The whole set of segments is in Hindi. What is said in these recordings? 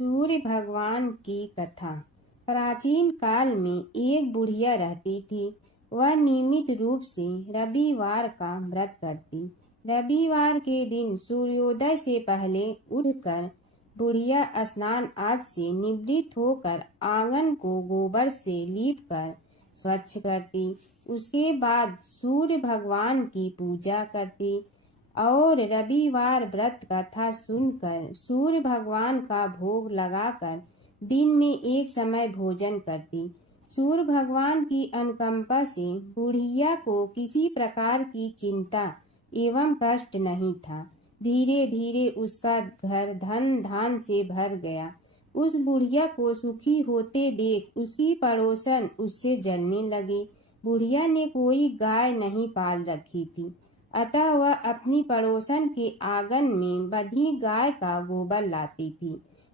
सूर्य भगवान की कथा। प्राचीन काल में एक बुढ़िया रहती थी। वह नियमित रूप से रविवार का व्रत करती। रविवार के दिन सूर्योदय से पहले उठकर बुढ़िया स्नान आदि से निवृत्त होकर आंगन को गोबर से लीपकर स्वच्छ करती। उसके बाद सूर्य भगवान की पूजा करती और रविवार व्रत कथा सुनकर सूर्य भगवान का भोग लगाकर दिन में एक समय भोजन करती। सूर्य भगवान की अनुकंपा से बुढ़िया को किसी प्रकार की चिंता एवं कष्ट नहीं था। धीरे धीरे उसका घर धन धान से भर गया। उस बुढ़िया को सुखी होते देख उसकी पड़ोसन उससे जलने लगी। बुढ़िया ने कोई गाय नहीं पाल रखी थी, अतः वह अपनी पड़ोसन के आंगन में बंधी गाय का गोबर लाती थी।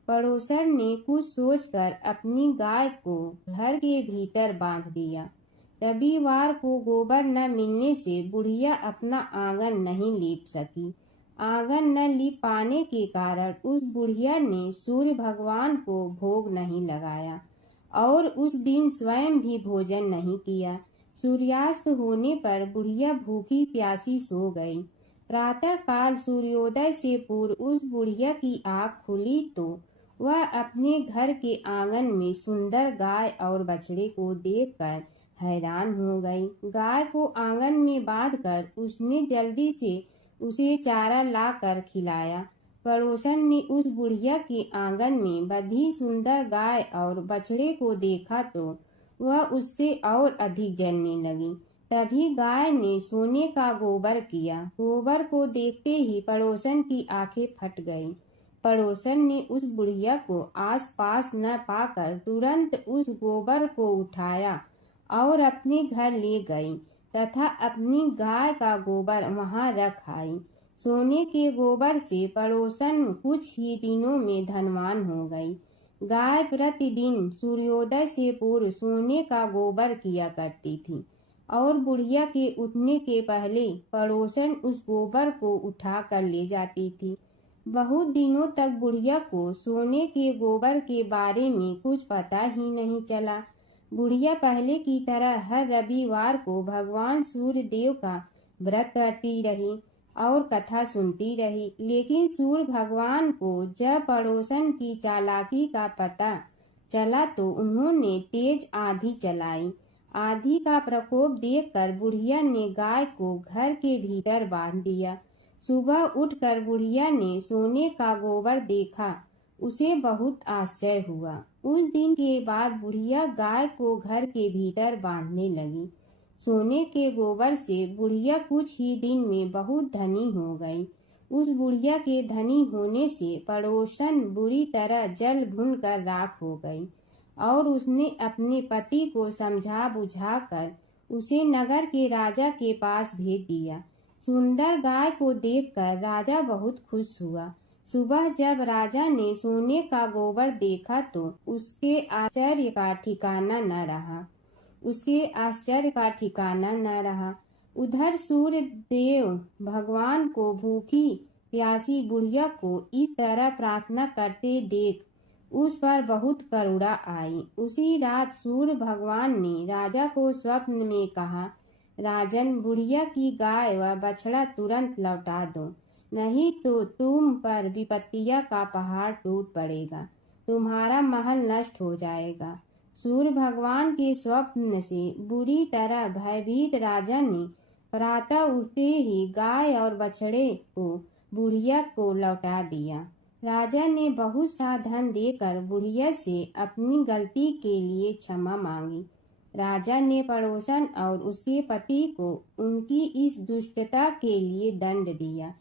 पड़ोसन ने कुछ सोचकर अपनी गाय को घर के भीतर बांध दिया। रविवार को गोबर न मिलने से बुढ़िया अपना आंगन नहीं लीप सकी। आंगन न लीप पाने के कारण उस बुढ़िया ने सूर्य भगवान को भोग नहीं लगाया और उस दिन स्वयं भी भोजन नहीं किया। सूर्यास्त होने पर बुढ़िया भूखी प्यासी सो गई। प्रातः काल सूर्योदय से पूर्व उस बुढ़िया की आँख खुली तो वह अपने घर के आंगन में सुंदर गाय और बछड़े को देखकर हैरान हो गई। गाय को आंगन में बांधकर उसने जल्दी से उसे चारा लाकर खिलाया। पड़ोसन ने उस बुढ़िया के आंगन में बंधी सुंदर गाय और बछड़े को देखा तो वह उससे और अधिक जलने लगी। तभी गाय ने सोने का गोबर किया। गोबर को देखते ही पड़ोसन की आंखें फट गईं। पड़ोसन ने उस बुढ़िया को आस पास न पाकर तुरंत उस गोबर को उठाया और अपने घर ले गई तथा अपनी गाय का गोबर वहां रख आई। सोने के गोबर से पड़ोसन कुछ ही दिनों में धनवान हो गई। गाय प्रतिदिन सूर्योदय से पूर्व सोने का गोबर किया करती थी और बुढ़िया के उठने के पहले पड़ोसन उस गोबर को उठा कर ले जाती थी। बहुत दिनों तक बुढ़िया को सोने के गोबर के बारे में कुछ पता ही नहीं चला। बुढ़िया पहले की तरह हर रविवार को भगवान सूर्य देव का व्रत करती रही और कथा सुनती रही। लेकिन सूर्य भगवान को जब पड़ोसन की चालाकी का पता चला तो उन्होंने तेज आंधी चलाई। आंधी का प्रकोप देखकर बुढ़िया ने गाय को घर के भीतर बांध दिया। सुबह उठकर बुढ़िया ने सोने का गोबर देखा। उसे बहुत आश्चर्य हुआ। उस दिन के बाद बुढ़िया गाय को घर के भीतर बांधने लगी। सोने के गोबर से बुढ़िया कुछ ही दिन में बहुत धनी हो गई। उस बुढ़िया के धनी होने से पड़ोसन बुरी तरह जल भुन कर राख हो गई और उसने अपने पति को समझा बुझाकर उसे नगर के राजा के पास भेज दिया। सुंदर गाय को देखकर राजा बहुत खुश हुआ। सुबह जब राजा ने सोने का गोबर देखा तो उसके आश्चर्य का ठिकाना न रहा। उधर सूर्य देव भगवान को भूखी प्यासी बुढ़िया को इस तरह प्रार्थना करते देख उस पर बहुत करुणा आई। उसी रात सूर्य भगवान ने राजा को स्वप्न में कहा, राजन, बुढ़िया की गाय व बछड़ा तुरंत लौटा दो, नहीं तो तुम पर विपत्तियों का पहाड़ टूट पड़ेगा, तुम्हारा महल नष्ट हो जाएगा। सूर्य भगवान के स्वप्न से बुरी तरह भयभीत राजा ने प्रातः उठते ही गाय और बछड़े को बुढ़िया को लौटा दिया। राजा ने बहुत सा धन देकर बुढ़िया से अपनी गलती के लिए क्षमा मांगी। राजा ने पड़ोसन और उसके पति को उनकी इस दुष्टता के लिए दंड दिया।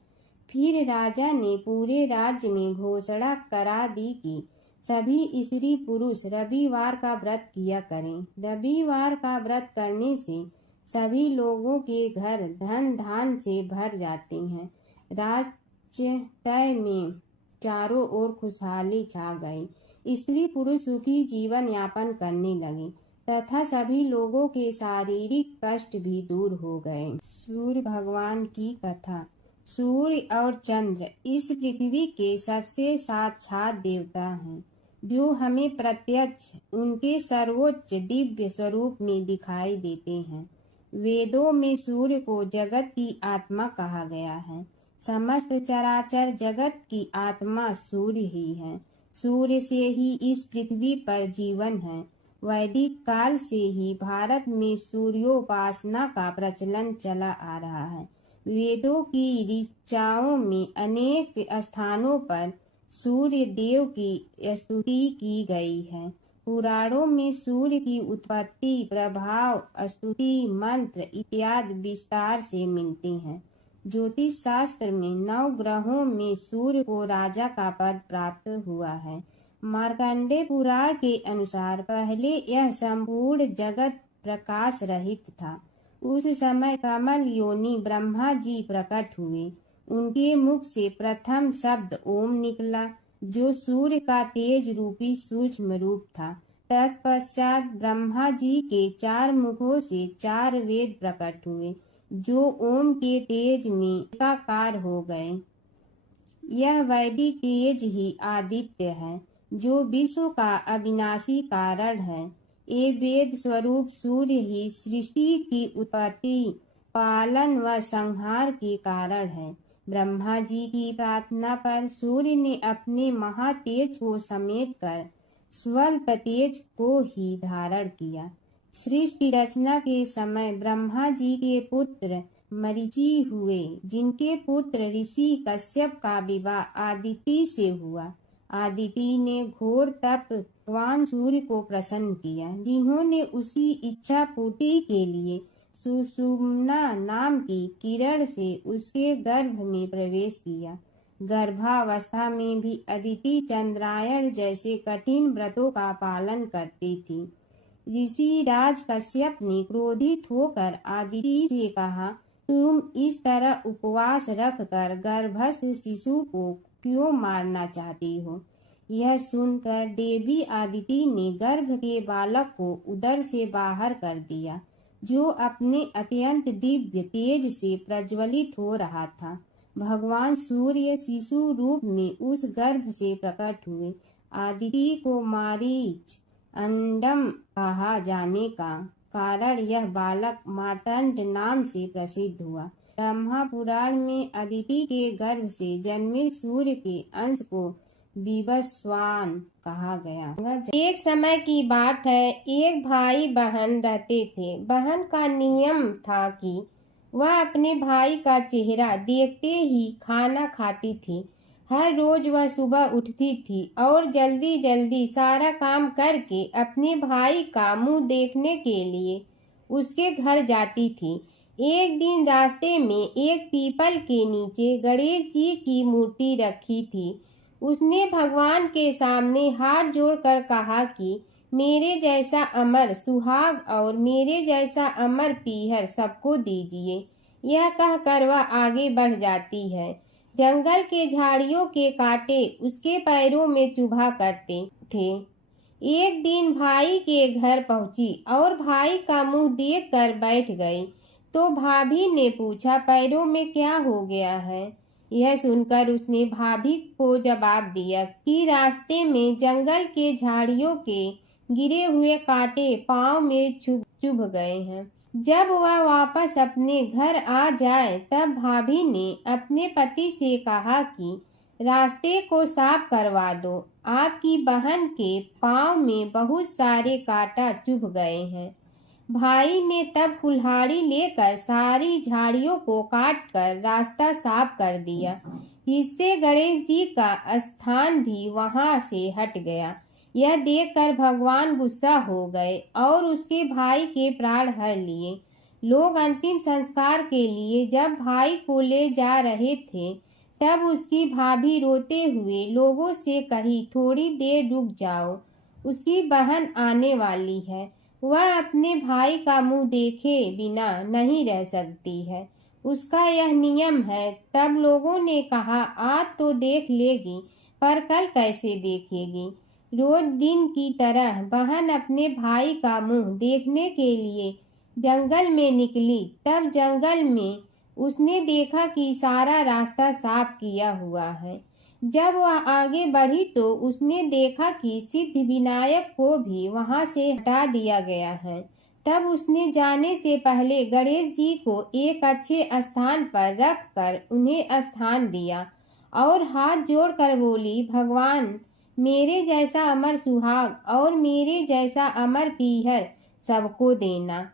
फिर राजा ने पूरे राज्य में घोषणा करा दी कि सभी स्त्री पुरुष रविवार का व्रत किया करें। रविवार का व्रत करने से सभी लोगों के घर धन धान से भर जाते हैं। राज्य में चारों ओर खुशहाली छा गई। स्त्री पुरुष सुखी जीवन यापन करने लगे तथा सभी लोगों के शारीरिक कष्ट भी दूर हो गए। सूर्य भगवान की कथा। सूर्य और चंद्र इस पृथ्वी के सबसे साक्षात देवता हैं। जो हमें प्रत्यक्ष उनके सर्वोच्च दिव्य स्वरूप में दिखाई देते हैं। वेदों में सूर्य को जगत की आत्मा कहा गया है। समस्त चराचर जगत की आत्मा सूर्य ही है। सूर्य से ही इस पृथ्वी पर जीवन है। वैदिक काल से ही भारत में सूर्योपासना का प्रचलन चला आ रहा है। वेदों की ऋचाओं में अनेक स्थानों पर सूर्य देव की स्तुति की गई है। पुराणों में सूर्य की उत्पत्ति, प्रभाव, स्तुति, मंत्र इत्यादि विस्तार से मिलते हैं। ज्योतिष शास्त्र में 9 ग्रहों में सूर्य को राजा का पद प्राप्त हुआ है। मार्कंडेय पुराण के अनुसार पहले यह संपूर्ण जगत प्रकाश रहित था। उस समय कमल योनि ब्रह्मा जी प्रकट हुए। उनके मुख से प्रथम शब्द ओम निकला, जो सूर्य का तेज रूपी सूक्ष्म रूप था। तत्पश्चात ब्रह्मा जी के 4 मुखों से 4 वेद प्रकट हुए, जो ओम के तेज में एकाकार हो गए। यह वैदिक तेज ही आदित्य है, जो विश्व का अविनाशी कारण है। ये वेद स्वरूप सूर्य ही सृष्टि की उत्पत्ति, पालन व संहार के कारण है। ब्रह्मा जी की प्रार्थना पर सूर्य ने अपने महातेज को समेटकर स्वल्प तेज को ही धारण किया। सृष्टि रचना के समय ब्रह्मा जी के पुत्र मरीचि हुए, जिनके पुत्र ऋषि कश्यप का विवाह आदिति से हुआ। आदिति ने घोर तप भगवान सूर्य को प्रसन्न किया, जिन्होंने उसकी इच्छा पूर्ति के लिए सुषुम्ना नाम की किरण से उसके गर्भ में प्रवेश किया। गर्भावस्था में भी अदिति चंद्रायण जैसे कठिन व्रतों का पालन करती थी। ऋषि राज कश्यप ने क्रोधित होकर आदिति से कहा, तुम इस तरह उपवास रखकर गर्भस्थ शिशु को क्यों मारना चाहती हो? यह सुनकर देवी आदिति ने गर्भ के बालक को उदर से बाहर कर दिया, जो अपने अत्यंत दिव्य तेज से प्रज्वलित हो रहा था। भगवान सूर्य शिशु रूप में उस गर्भ से प्रकट हुए। आदिति को मारीच अंडम कहा जाने का कारण यह बालक मार्तंड नाम से प्रसिद्ध हुआ। ब्रह्मा पुराण में अदिति के गर्भ से जन्मे सूर्य के अंश को विवस्वान कहा गया। एक समय की बात है, एक भाई बहन रहते थे। बहन का नियम था कि वह अपने भाई का चेहरा देखते ही खाना खाती थी। हर रोज वह सुबह उठती थी और जल्दी जल्दी सारा काम करके अपने भाई का मुंह देखने के लिए उसके घर जाती थी। एक दिन रास्ते में एक पीपल के नीचे गणेश जी की मूर्ति रखी थी। उसने भगवान के सामने हाथ जोड़कर कहा कि मेरे जैसा अमर सुहाग और मेरे जैसा अमर पीहर सबको दीजिए। यह कहकर वह आगे बढ़ जाती है। जंगल के झाड़ियों के कांटे उसके पैरों में चुभा करते थे। एक दिन भाई के घर पहुंची और भाई का मुंह देखकर बैठ गई, तो भाभी ने पूछा, पैरों में क्या हो गया है? यह सुनकर उसने भाभी को जवाब दिया कि रास्ते में जंगल के झाड़ियों के गिरे हुए कांटे पांव में चुभ गए हैं। जब वह वापस अपने घर आ जाए तब भाभी ने अपने पति से कहा कि रास्ते को साफ करवा दो, आपकी बहन के पांव में बहुत सारे कांटा चुभ गए हैं। भाई ने तब कुल्हाड़ी लेकर सारी झाड़ियों को काटकर रास्ता साफ कर दिया, जिससे गणेश जी का स्थान भी वहां से हट गया। यह देखकर भगवान गुस्सा हो गए और उसके भाई के प्राण हर लिए। लोग अंतिम संस्कार के लिए जब भाई को ले जा रहे थे तब उसकी भाभी रोते हुए लोगों से कही, थोड़ी देर रुक जाओ, उसकी बहन आने वाली है। वह अपने भाई का मुंह देखे बिना नहीं रह सकती है, उसका यह नियम है। तब लोगों ने कहा, आज तो देख लेगी पर कल कैसे देखेगी? रोज दिन की तरह बहन अपने भाई का मुंह देखने के लिए जंगल में निकली। तब जंगल में उसने देखा कि सारा रास्ता साफ किया हुआ है। जब वह आगे बढ़ी तो उसने देखा कि सिद्ध विनायक को भी वहां से हटा दिया गया है। तब उसने जाने से पहले गणेश जी को एक अच्छे स्थान पर रखकर उन्हें स्थान दिया और हाथ जोड़कर बोली, भगवान, मेरे जैसा अमर सुहाग और मेरे जैसा अमर पीहर सबको देना।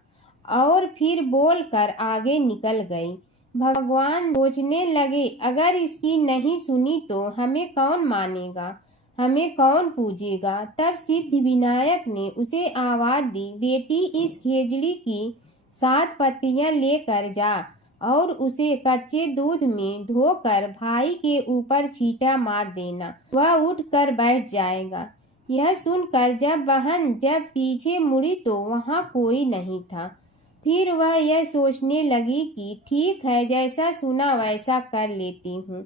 और फिर बोलकर आगे निकल गई। भगवान सोचने लगे, अगर इसकी नहीं सुनी तो हमें कौन मानेगा, हमें कौन पूजेगा। तब सिद्ध विनायक ने उसे आवाज दी, बेटी, इस खेजड़ी की 7 पत्तियां लेकर जा और उसे कच्चे दूध में धोकर भाई के ऊपर छींटा मार देना, वह उठकर बैठ जाएगा। यह सुनकर जब पीछे मुड़ी तो वहां कोई नहीं था। फिर वह यह सोचने लगी कि ठीक है, जैसा सुना वैसा कर लेती हूँ।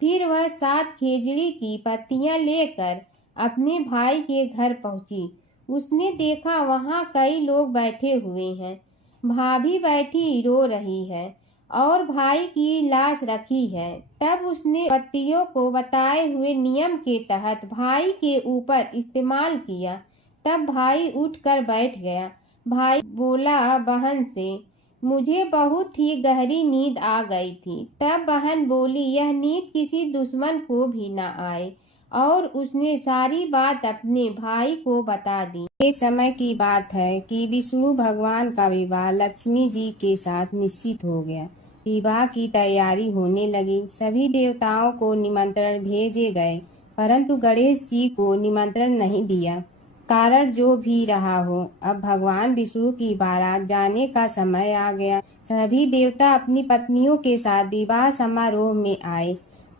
फिर वह 7 खेजड़ी की पत्तियां लेकर अपने भाई के घर पहुंची। उसने देखा वहां कई लोग बैठे हुए हैं। भाभी बैठी रो रही है और भाई की लाश रखी है। तब उसने पत्तियों को बताए हुए नियम के तहत भाई के ऊपर इस्तेमाल किया। तब भाई उठकर बैठ गया। भाई बोला बहन से, मुझे बहुत ही गहरी नींद आ गई थी। तब बहन बोली, यह नींद किसी दुश्मन को भी न आए। और उसने सारी बात अपने भाई को बता दी। एक समय की बात है कि विष्णु भगवान का विवाह लक्ष्मी जी के साथ निश्चित हो गया। विवाह की तैयारी होने लगी। सभी देवताओं को निमंत्रण भेजे गए, परंतु गणेश जी को निमंत्रण नहीं दिया। कारण जो भी रहा हो, अब भगवान विष्णु की बारात जाने का समय आ गया। सभी देवता अपनी पत्नियों के साथ विवाह समारोह में आए।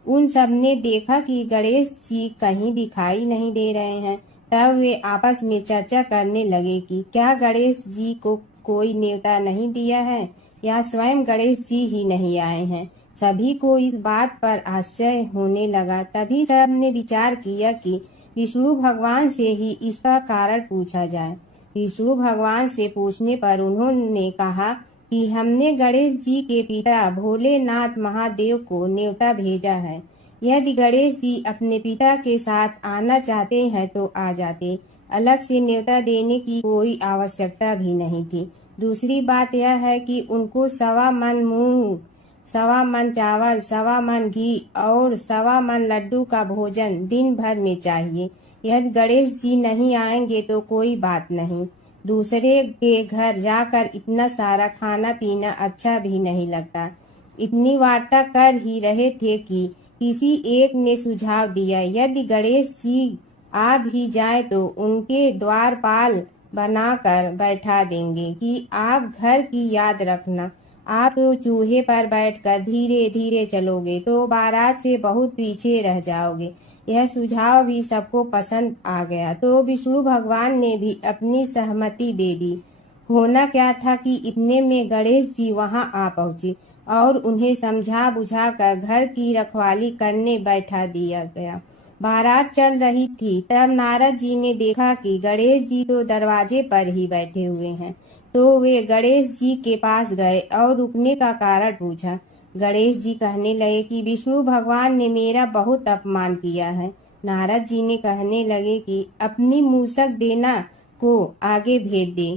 उन सब ने देखा कि गणेश जी कहीं दिखाई नहीं दे रहे हैं। तब वे आपस में चर्चा करने लगे कि क्या गणेश जी को कोई न्योता नहीं दिया है या स्वयं गणेश जी ही नहीं आए हैं। सभी को इस बात पर आश्चर्य होने लगा। तभी सब ने विचार किया कि विष्णु भगवान से ही इसका कारण पूछा जाए। विष्णु भगवान से पूछने पर उन्होंने कहा कि हमने गणेश जी के पिता भोलेनाथ महादेव को न्योता भेजा है। यदि गणेश जी अपने पिता के साथ आना चाहते हैं तो आ जाते, अलग से न्योता देने की कोई आवश्यकता भी नहीं थी। दूसरी बात यह है कि उनको 1.25 मन मूंग, 1.25 मन चावल, 1.25 मन घी और 1.25 मन लड्डू का भोजन दिन भर में चाहिए। यदि गणेश जी नहीं आएंगे तो कोई बात नहीं, दूसरे के घर जाकर इतना सारा खाना पीना अच्छा भी नहीं लगता। इतनी वार्ता कर ही रहे थे कि किसी एक ने सुझाव दिया, यदि गणेश जी आ भी जाए तो उनके द्वारपाल बनाकर बैठा देंगे कि आप घर की याद रखना। आप तो चूहे पर बैठकर धीरे धीरे चलोगे तो बारात से बहुत पीछे रह जाओगे। यह सुझाव भी सबको पसंद आ गया तो विष्णु भगवान ने भी अपनी सहमति दे दी। होना क्या था कि इतने में गणेश जी वहां आ पहुंचे और उन्हें समझा बुझा कर घर की रखवाली करने बैठा दिया गया। बारात चल रही थी। तब नारद जी ने देखा कि गणेश जी तो दरवाजे पर ही बैठे हुए हैं। तो वे गणेश जी के पास गए और रुकने का कारण पूछा। गणेश जी कहने लगे कि विष्णु भगवान ने मेरा बहुत अपमान किया है। नारद जी ने कहने लगे कि अपनी मूसक देना को आगे भेज दे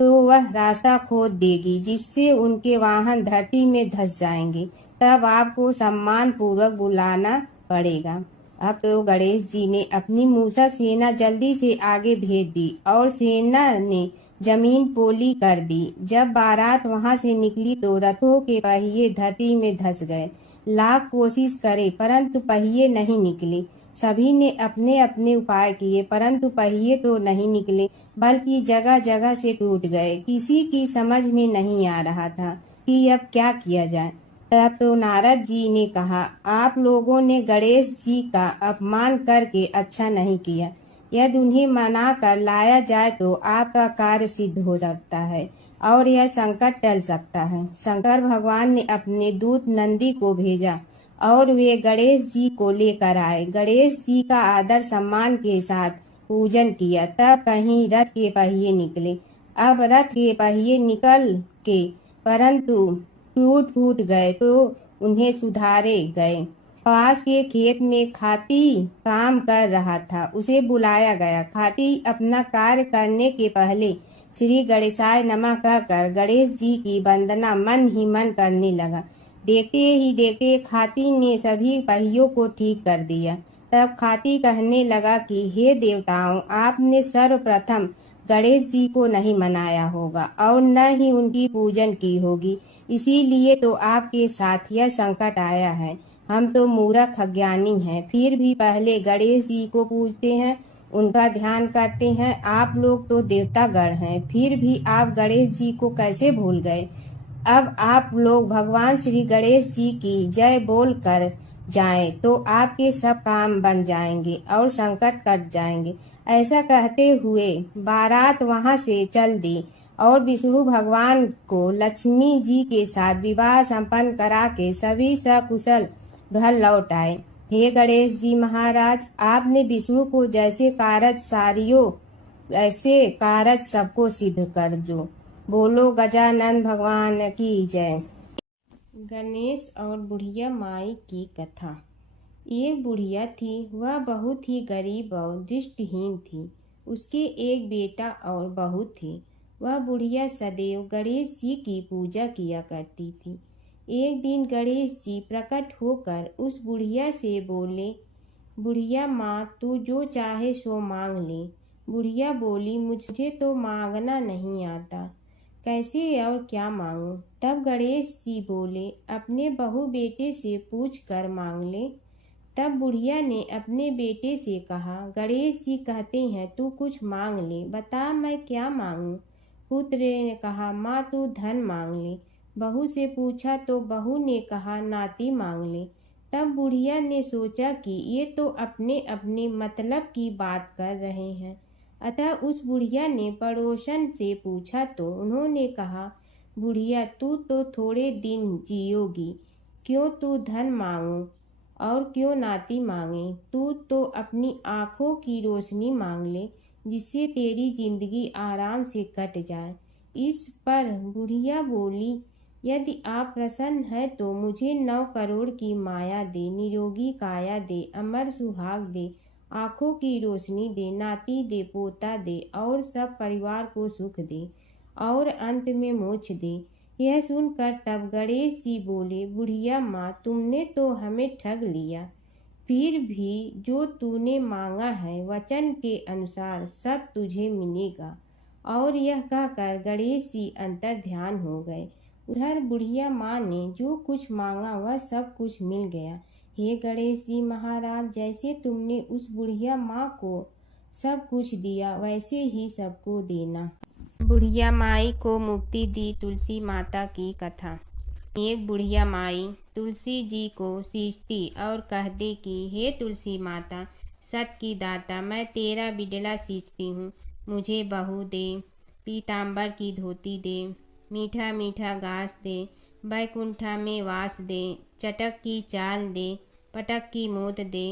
तो वह रास्ता खोद देगी, जिससे उनके वाहन धरती में धंस जाएंगे। तब आपको सम्मान पूर्वक बुलाना पड़ेगा। अब तो गणेश जी ने अपनी मूसक सेना जल्दी से आगे भेज दी और सेना ने जमीन पोली कर दी। जब बारात वहां से निकली तो रथों के पहिए धरती में धंस गए। लाख कोशिश करे परंतु पहिए नहीं निकले। सभी ने अपने अपने उपाय किए परंतु पहिए तो नहीं निकले, बल्कि जगह जगह से टूट गए। किसी की समझ में नहीं आ रहा था कि अब क्या किया जाए। तब तो नारद जी ने कहा, आप लोगों ने गणेश जी का अपमान करके अच्छा नहीं किया। यदि उन्हें मना कर लाया जाए तो आपका कार्य सिद्ध हो सकता है और यह संकट टल सकता है। शंकर भगवान ने अपने दूत नंदी को भेजा और वे गणेश जी को लेकर आए। गणेश जी का आदर सम्मान के साथ पूजन किया। तब कहीं रथ के पहिए निकले। अब रथ के पहिए निकल के परंतु टूट फूट गए तो उन्हें सुधारे गए पास के खेत में खाती काम कर रहा था। उसे बुलाया गया। खाती अपना कार्य करने के पहले श्री गणेशाय नमः कहकर गणेश जी की वंदना मन ही मन करने लगा। देखते ही देखते खाती ने सभी पहियों को ठीक कर दिया। तब खाती कहने लगा कि हे देवताओं, आपने सर्वप्रथम गणेश जी को नहीं मनाया होगा और न ही उनकी पूजन की होगी, इसीलिए तो आपके साथ यह संकट आया है। हम तो मूर्ख अज्ञानी हैं, फिर भी पहले गणेश जी को पूजते हैं, उनका ध्यान करते हैं। आप लोग तो देवतागण हैं, फिर भी आप गणेश जी को कैसे भूल गए? अब आप लोग भगवान श्री गणेश जी की जय बोल कर जाएं तो आपके सब काम बन जाएंगे और संकट कट जाएंगे। ऐसा कहते हुए बारात वहां से चल दी और विष्णु भगवान को लक्ष्मी जी के साथ विवाह संपन्न करा के सभी सकुशल घर लौट आए। हे गणेश जी महाराज, आपने विष्णु को जैसे कारज सारियो ऐसे कारज सबको सिद्ध कर जो। बोलो गजानन भगवान की जय। गणेश और बुढ़िया माई की कथा। एक बुढ़िया थी, वह बहुत ही गरीब और दृष्टिहीन थी। उसके एक बेटा और बहू थे। वह बुढ़िया सदैव गणेश जी की पूजा किया करती थी। एक दिन गणेश जी प्रकट होकर उस बुढ़िया से बोले, बुढ़िया माँ, तू जो चाहे सो मांग ले। बुढ़िया बोली, मुझे तो मांगना नहीं आता, कैसे और क्या मांगूं? तब गणेश जी बोले, अपने बहू बेटे से पूछ कर मांग ले। तब बुढ़िया ने अपने बेटे से कहा, गणेश जी कहते हैं तू कुछ मांग ले, बता मैं क्या मांगूं? पुत्र ने कहा, माँ तू धन मांग ले। बहू से पूछा तो बहू ने कहा, नाती मांग ले। तब बुढ़िया ने सोचा कि ये तो अपने अपने मतलब की बात कर रहे हैं, अतः उस बुढ़िया ने पड़ोसन से पूछा तो उन्होंने कहा, बुढ़िया तू तो थोड़े दिन जियोगी, क्यों तू धन मांगो और क्यों नाती मांगे? तू तो अपनी आँखों की रोशनी मांग ले, जिससे तेरी जिंदगी आराम से कट जाए। इस पर बुढ़िया बोली, यदि आप प्रसन्न है तो मुझे 9 करोड़ की माया दे, निरोगी काया दे, अमर सुहाग दे, आँखों की रोशनी दे, नाती दे, पोता दे और सब परिवार को सुख दे और अंत में मोक्ष दे। यह सुनकर तब गणेश जी बोले, बुढ़िया माँ, तुमने तो हमें ठग लिया, फिर भी जो तूने मांगा है वचन के अनुसार सब तुझे मिलेगा। और यह कहकर गणेश जी अंतर ध्यान हो गए। उधर बुढ़िया माँ ने जो कुछ मांगा वह सब कुछ मिल गया। हे गणेश जी महाराज, जैसे तुमने उस बुढ़िया माँ को सब कुछ दिया वैसे ही सबको देना। बुढ़िया माई को मुक्ति दी तुलसी माता की कथा। एक बुढ़िया माई तुलसी जी को सींचती और कहती कि हे तुलसी माता, सत की दाता, मैं तेरा बिडला सींचती हूँ, मुझे बहू दे, पीताम्बर की धोती दे, मीठा मीठा घास दे, बैकुंठा में वास दे, चटक की चाल दे, पटक की मोत दे,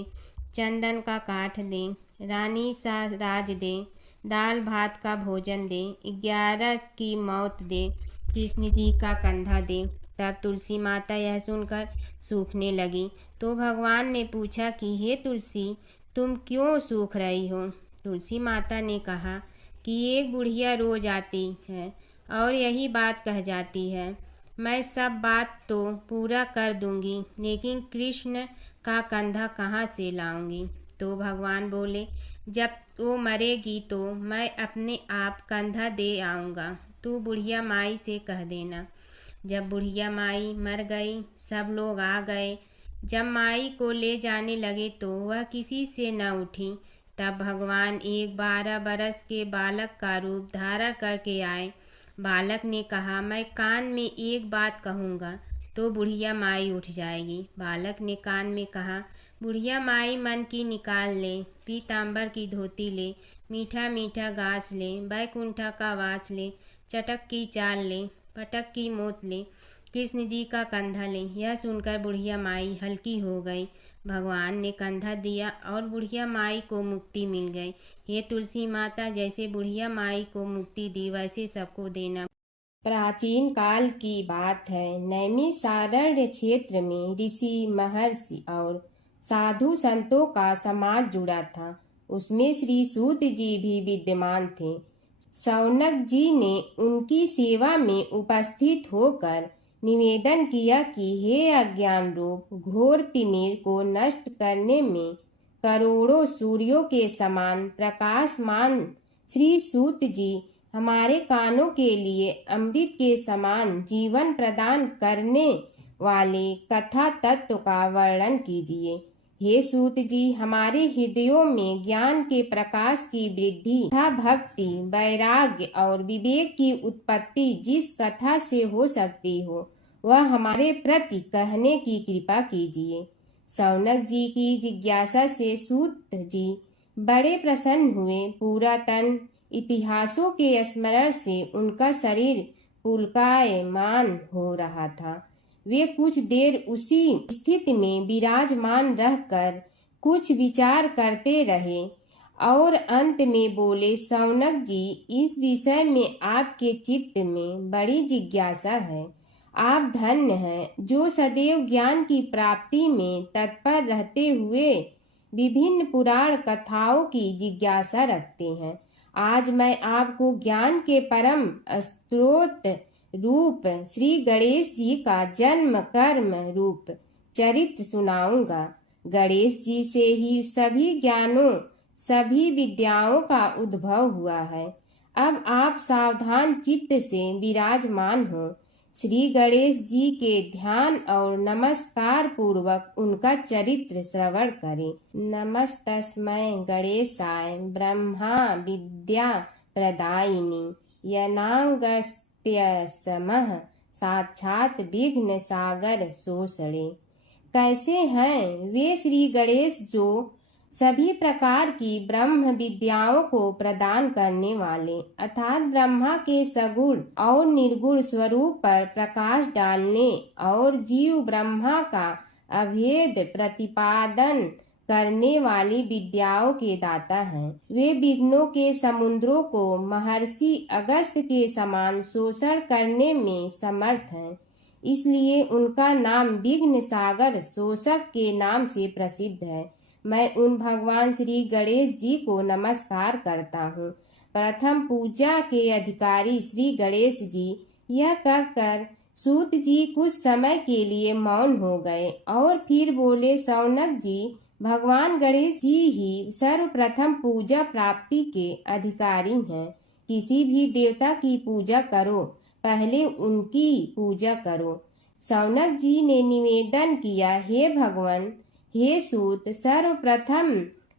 चंदन का काठ दे, रानी सा राज दे, दाल भात का भोजन दे, 11 की मौत दे, कृष्ण जी का कंधा दे। तब तुलसी माता यह सुनकर सूखने लगी तो भगवान ने पूछा कि हे तुलसी, तुम क्यों सूख रही हो? तुलसी माता ने कहा कि एक बुढ़िया रोज आती है और यही बात कह जाती है, मैं सब बात तो पूरा कर दूंगी, लेकिन कृष्ण का कंधा कहाँ से लाऊंगी? तो भगवान बोले, जब वो मरेगी तो मैं अपने आप कंधा दे आऊँगा, तू बुढ़िया माई से कह देना। जब बुढ़िया माई मर गई, सब लोग आ गए। जब माई को ले जाने लगे तो वह किसी से न उठी। तब भगवान एक 12 बरस के बालक का रूप धारण करके आए। बालक ने कहा, मैं कान में एक बात कहूँगा तो बुढ़िया माई उठ जाएगी। बालक ने कान में कहा, बुढ़िया माई मन की निकाल ले, पीताम्बर की धोती ले, मीठा मीठा घास ले, बैकुंठा का वास ले, चटक की चाल ले, पटक की मोत ले, कृष्ण जी का कंधा ले। यह सुनकर बुढ़िया माई हल्की हो गई। भगवान ने कंधा दिया और बुढ़िया माई को मुक्ति मिल गई। हे तुलसी माता, जैसे बुढ़िया माई को मुक्ति दी वैसे सबको देना। प्राचीन काल की बात है। नैमिषारण्य क्षेत्र में ऋषि, महर्षि और साधु संतों का समाज जुड़ा था। उसमें श्री सूत जी भी विद्यमान थे। शौनक जी ने उनकी सेवा में उपस्थित होकर निवेदन किया कि हे अज्ञान रूप घोर तिमिर को नष्ट करने में करोड़ों सूर्यों के समान प्रकाशमान श्री सूत जी, हमारे कानों के लिए अमृत के समान जीवन प्रदान करने वाले कथा तत्व का वर्णन कीजिए। हे सूत जी, हमारे हृदयों में ज्ञान के प्रकाश की वृद्धि तथा भक्ति, वैराग्य और विवेक की उत्पत्ति जिस कथा से हो सकती हो, वह हमारे प्रति कहने की कृपा कीजिए। शौनक जी की जिज्ञासा से सूत जी बड़े प्रसन्न हुए। पुरातन इतिहासों के स्मरण से उनका शरीर पुलकायमान हो रहा था। वे कुछ देर उसी स्थिति में विराजमान रहकर कुछ विचार करते रहे और अंत में बोले, शौनक जी, इस विषय में आपके चित्त में बड़ी जिज्ञासा है। आप धन्य हैं जो सदैव ज्ञान की प्राप्ति में तत्पर रहते हुए विभिन्न पुराण कथाओं की जिज्ञासा रखते हैं। आज मैं आपको ज्ञान के परम स्रोत रूप श्री गणेश जी का जन्म कर्म रूप चरित्र सुनाऊंगा। गणेश जी से ही सभी ज्ञानों, सभी विद्याओं का उद्भव हुआ है। अब आप सावधान चित्त से विराजमान हो। श्री गणेश जी के ध्यान और नमस्कार पूर्वक उनका चरित्र श्रवण करें। नमस्तस्मै गणेशाय ब्रह्मा विद्या प्रदायिनी यनागस्त्यसमः साक्षात विघ्न सागर सोषणे। कैसे हैं वे श्री गणेश जो सभी प्रकार की ब्रह्म विद्याओं को प्रदान करने वाले, अर्थात ब्रह्मा के सगुण और निर्गुण स्वरूप पर प्रकाश डालने और जीव ब्रह्मा का अभेद प्रतिपादन करने वाली विद्याओं के दाता हैं। वे विघ्नों के समुद्रों को महर्षि अगस्त्य के समान शोषण करने में समर्थ हैं। इसलिए उनका नाम विघ्न सागर शोषक के नाम से प्रसिद्ध है। मैं उन भगवान श्री गणेश जी को नमस्कार करता हूँ। प्रथम पूजा के अधिकारी श्री गणेश जी, यह कहकर सूत जी कुछ समय के लिए मौन हो गए और फिर बोले, शौनक जी, भगवान गणेश जी ही सर्वप्रथम पूजा प्राप्ति के अधिकारी हैं। किसी भी देवता की पूजा करो, पहले उनकी पूजा करो। शौनक जी ने निवेदन किया, हे भगवान, हे सूत, सर्वप्रथम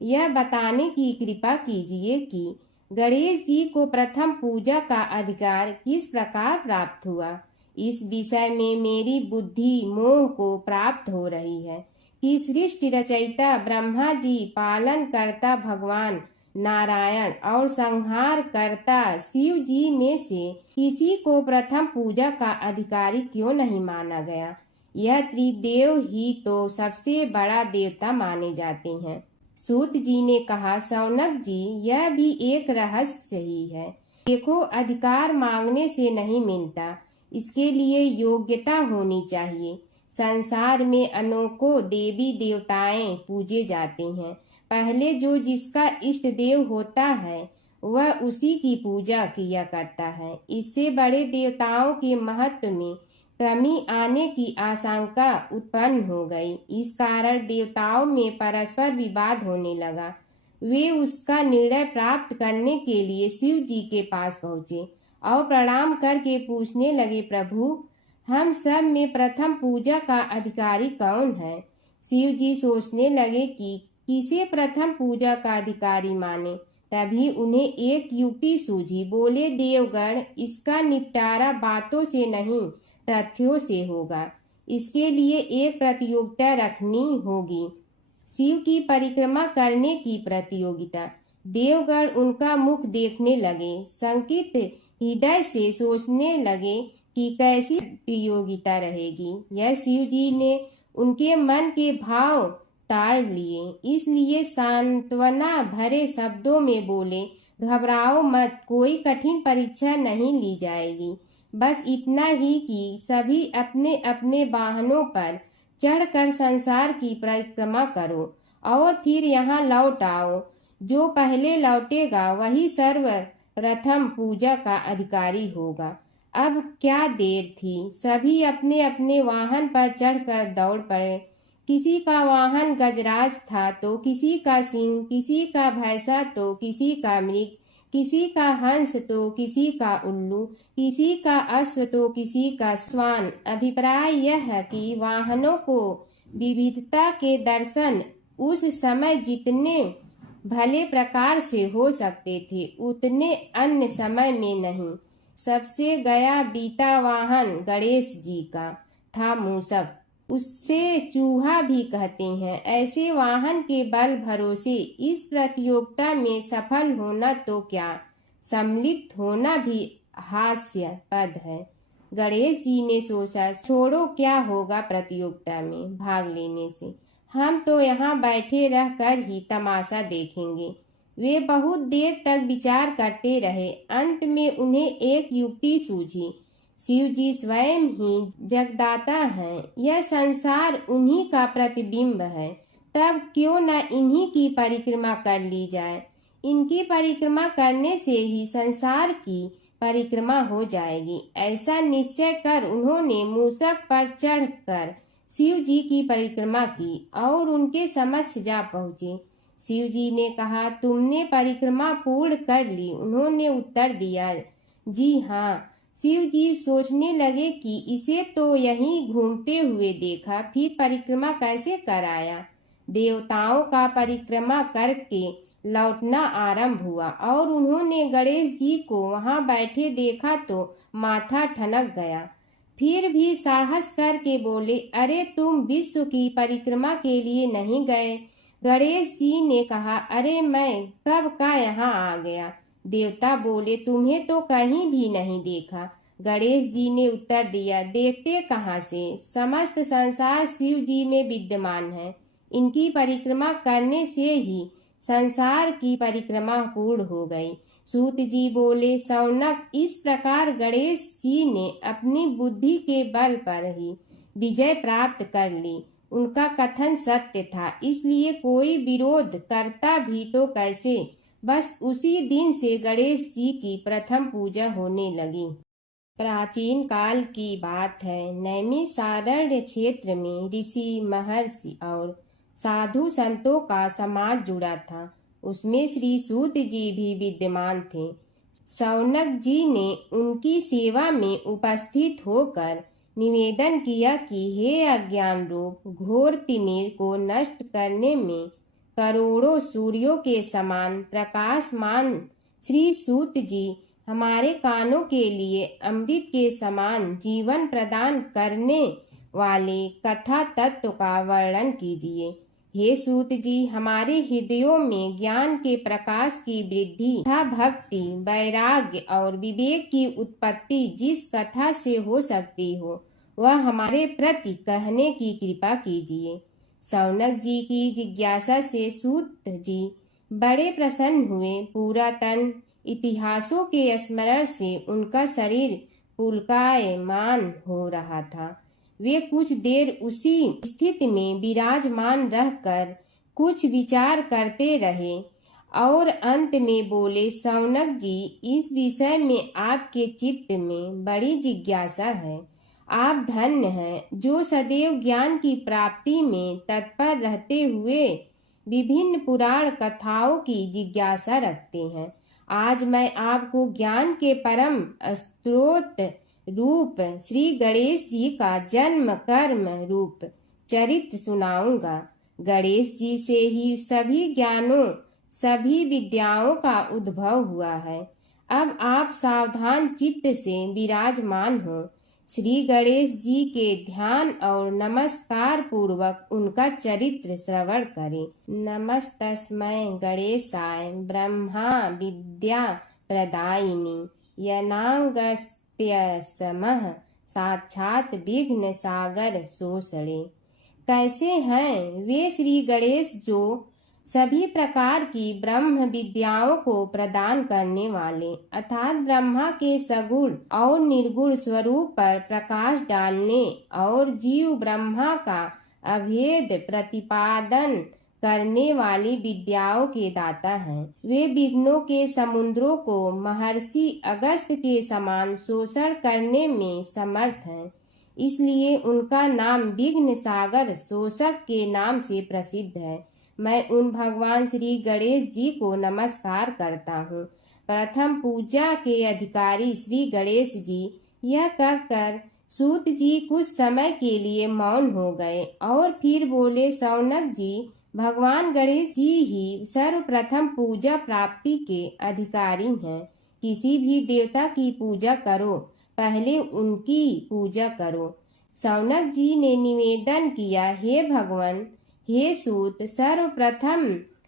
यह बताने की कृपा कीजिए कि गणेश जी को प्रथम पूजा का अधिकार किस प्रकार प्राप्त हुआ। इस विषय में मेरी बुद्धि मोह को प्राप्त हो रही है कि सृष्टि रचयिता ब्रह्मा जी, पालन करता भगवान नारायण और संहार करता शिव जी में से किसी को प्रथम पूजा का अधिकारी क्यों नहीं माना गया। यह त्रिदेव ही तो सबसे बड़ा देवता माने जाते हैं। सूत जी ने कहा, शौनक जी, यह भी एक रहस्य ही है। देखो, अधिकार मांगने से नहीं मिलता, इसके लिए योग्यता होनी चाहिए। संसार में अनेकों देवी देवताएं पूजे जाते हैं। पहले जो जिसका इष्ट देव होता है वह उसी की पूजा किया करता है। इससे बड़े देवताओं के महत्व में कमी आने की आशंका उत्पन्न हो गई। इस कारण देवताओं में परस्पर विवाद होने लगा। वे उसका निर्णय प्राप्त करने के लिए शिव जी के पास पहुँचे और प्रणाम करके पूछने लगे, प्रभु, हम सब में प्रथम पूजा का अधिकारी कौन है। शिव जी सोचने लगे कि किसे प्रथम पूजा का अधिकारी माने। तभी उन्हें एक युक्ति सूझी। बोले, देवगण, इसका निपटारा बातों से नहीं तथ्यों से होगा। इसके लिए एक प्रतियोगिता रखनी होगी, शिव की परिक्रमा करने की प्रतियोगिता। देवगण उनका मुख देखने लगे, शंकित हृदय से सोचने लगे कि कैसी प्रतियोगिता रहेगी। यह शिव जी ने उनके मन के भाव ताड़ लिए, इसलिए सांत्वना भरे शब्दों में बोले, घबराओ मत, कोई कठिन परीक्षा नहीं ली जाएगी, बस इतना ही कि सभी अपने अपने वाहनों पर चढ़कर संसार की परिक्रमा करो और फिर यहाँ लौट आओ। जो पहले लौटेगा वही सर्वप्रथम पूजा का अधिकारी होगा। अब क्या देर थी, सभी अपने अपने वाहन पर चढ़कर दौड़ पड़े। किसी का वाहन गजराज था तो किसी का सिंह, किसी का भैंसा तो किसी का मृग, किसी का हंस तो किसी का उल्लू, किसी का अश्व तो किसी का श्वान। अभिप्राय यह है कि वाहनों को विविधता के दर्शन उस समय जितने भले प्रकार से हो सकते थे उतने अन्य समय में नहीं। सबसे गया बीता वाहन गणेश जी का था मूषक, उससे चूहा भी कहते हैं। ऐसे वाहन के बल भरोसे इस प्रतियोगिता में सफल होना तो क्या, सम्मिलित होना भी हास्यास्पद है। गणेश जी ने सोचा, छोड़ो, क्या होगा प्रतियोगिता में भाग लेने से, हम तो यहाँ बैठे रह कर ही तमाशा देखेंगे। वे बहुत देर तक विचार करते रहे। अंत में उन्हें एक युक्ति सूझी। शिव जी स्वयं ही जगदाता हैं, यह संसार उन्हीं का प्रतिबिंब है, तब क्यों न इन्हीं की परिक्रमा कर ली जाए। इनकी परिक्रमा करने से ही संसार की परिक्रमा हो जाएगी। ऐसा निश्चय कर उन्होंने मूषक पर चढ़कर शिव जी की परिक्रमा की और उनके समक्ष जा पहुँचे। शिव जी ने कहा, तुमने परिक्रमा पूर्ण कर ली? उन्होंने उत्तर दिया, जी हाँ। शिव जी सोचने लगे कि इसे तो यहीं घूमते हुए देखा, फिर परिक्रमा कैसे कराया। देवताओं का परिक्रमा करके लौटना आरंभ हुआ और उन्होंने गणेश जी को वहां बैठे देखा तो माथा ठनक गया। फिर भी साहस करके बोले, अरे तुम विश्व की परिक्रमा के लिए नहीं गए? गणेश जी ने कहा, अरे मैं कब का यहाँ आ गया। देवता बोले, तुम्हें तो कहीं भी नहीं देखा। गणेश जी ने उत्तर दिया, देखते कहाँ से, समस्त संसार शिव जी में विद्यमान है। इनकी परिक्रमा करने से ही संसार की परिक्रमा पूर्ण हो गई। सूत जी बोले, शौनक, इस प्रकार गणेश जी ने अपनी बुद्धि के बल पर ही विजय प्राप्त कर ली। उनका कथन सत्य था, इसलिए कोई विरोध करता भी तो कैसे। बस उसी दिन से गणेश जी की प्रथम पूजा होने लगी। प्राचीन काल की बात है। नैमिषारण्य क्षेत्र में ऋषि, महर्षि और साधु संतों का समाज जुड़ा था। उसमें श्री सूत जी भी विद्यमान थे। शौनक जी ने उनकी सेवा में उपस्थित होकर निवेदन किया कि हे अज्ञान रूप घोर तिमिर को नष्ट करने में करोड़ों सूर्यों के समान प्रकाशमान श्री सूत जी हमारे कानों के लिए अमृत के समान जीवन प्रदान करने वाले कथा तत्व का वर्णन कीजिए। हे सूत जी, हमारे हृदयों में ज्ञान के प्रकाश की वृद्धि तथा भक्ति, वैराग्य और विवेक की उत्पत्ति जिस कथा से हो सकती हो वह हमारे प्रति कहने की कृपा कीजिए। शौनक जी की जिज्ञासा से सूत जी बड़े प्रसन्न हुए। पूरा तन इतिहासों के स्मरण से उनका शरीर पुलकायमान हो रहा था। वे कुछ देर उसी स्थिति में विराजमान रहकर कुछ विचार करते रहे और अंत में बोले, शौनक जी, इस विषय में आपके चित्त में बड़ी जिज्ञासा है। आप धन्य हैं जो सदैव ज्ञान की प्राप्ति में तत्पर रहते हुए विभिन्न पुराण कथाओं की जिज्ञासा रखते हैं। आज मैं आपको ज्ञान के परम स्रोत रूप श्री गणेश जी का जन्म कर्म रूप चरित्र सुनाऊंगा। गणेश जी से ही सभी ज्ञानों, सभी विद्याओं का उद्भव हुआ है। अब आप सावधान चित्त से विराजमान हो। श्री गणेश जी के ध्यान और नमस्कार पूर्वक उनका चरित्र श्रवण करें। नमस्तस्मै गणेशाय ब्रह्मा विद्या प्रदायिनी यनागस्त्यसमः साक्षात विघ्न सागर शोषणे। कैसे हैं वे श्री गणेश जो सभी प्रकार की ब्रह्म विद्याओं को प्रदान करने वाले अर्थात ब्रह्मा के सगुण और निर्गुण स्वरूप पर प्रकाश डालने और जीव ब्रह्मा का अभेद प्रतिपादन करने वाली विद्याओं के दाता हैं। वे विघ्नों के समुद्रों को महर्षि अगस्त्य के समान शोषण करने में समर्थ हैं, इसलिए उनका नाम विघ्न सागर शोषक के नाम से प्रसिद्ध है। मैं उन भगवान श्री गणेश जी को नमस्कार करता हूँ। प्रथम पूजा के अधिकारी श्री गणेश जी, यह कहकर सूत जी कुछ समय के लिए मौन हो गए और फिर बोले, शौनक जी, भगवान गणेश जी ही सर्वप्रथम पूजा प्राप्ति के अधिकारी हैं। किसी भी देवता की पूजा करो, पहले उनकी पूजा करो। शौनक जी ने निवेदन किया, हे भगवान, हे सूत, सर्वप्रथम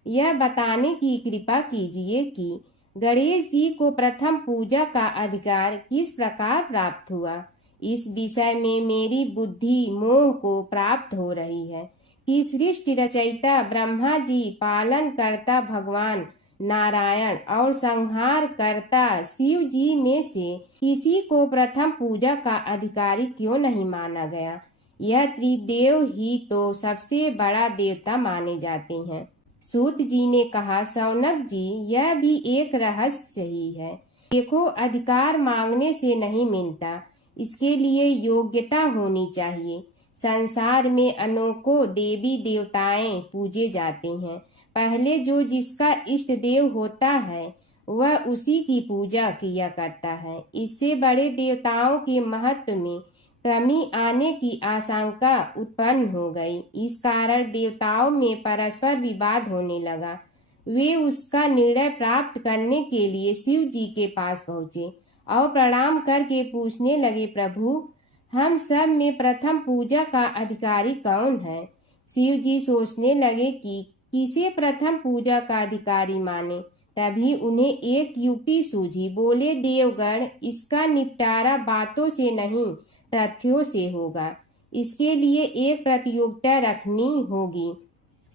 यह बताने की कृपा कीजिए कि गणेश जी को प्रथम पूजा का अधिकार किस प्रकार प्राप्त हुआ। इस विषय में मेरी बुद्धि मोह को प्राप्त हो रही है कि सृष्टि रचयिता ब्रह्मा जी, पालन करता भगवान नारायण और संहार करता शिव जी में से किसी को प्रथम पूजा का अधिकारी क्यों नहीं माना गया। यह त्रिदेव ही तो सबसे बड़ा देवता माने जाते हैं। सूत जी ने कहा, शौनक जी, यह भी एक रहस्य ही है। देखो, अधिकार मांगने से नहीं मिलता, इसके लिए योग्यता होनी चाहिए। संसार में अनेकों देवी देवताएं पूजे जाते हैं। पहले जो जिसका इष्ट देव होता है वह उसी की पूजा किया करता है। इससे बड़े देवताओं के महत्व में कमी आने की आशंका उत्पन्न हो गई। इस कारण देवताओं में परस्पर विवाद होने लगा। वे उसका निर्णय प्राप्त करने के लिए शिव जी के पास पहुँचे और प्रणाम करके पूछने लगे, प्रभु, हम सब में प्रथम पूजा का अधिकारी कौन है। शिव जी सोचने लगे कि किसे प्रथम पूजा का अधिकारी माने। तभी उन्हें एक युक्ति सूझी। बोले, देवगण, इसका निपटारा बातों से नहीं तथ्यों से होगा। इसके लिए एक प्रतियोगिता रखनी होगी,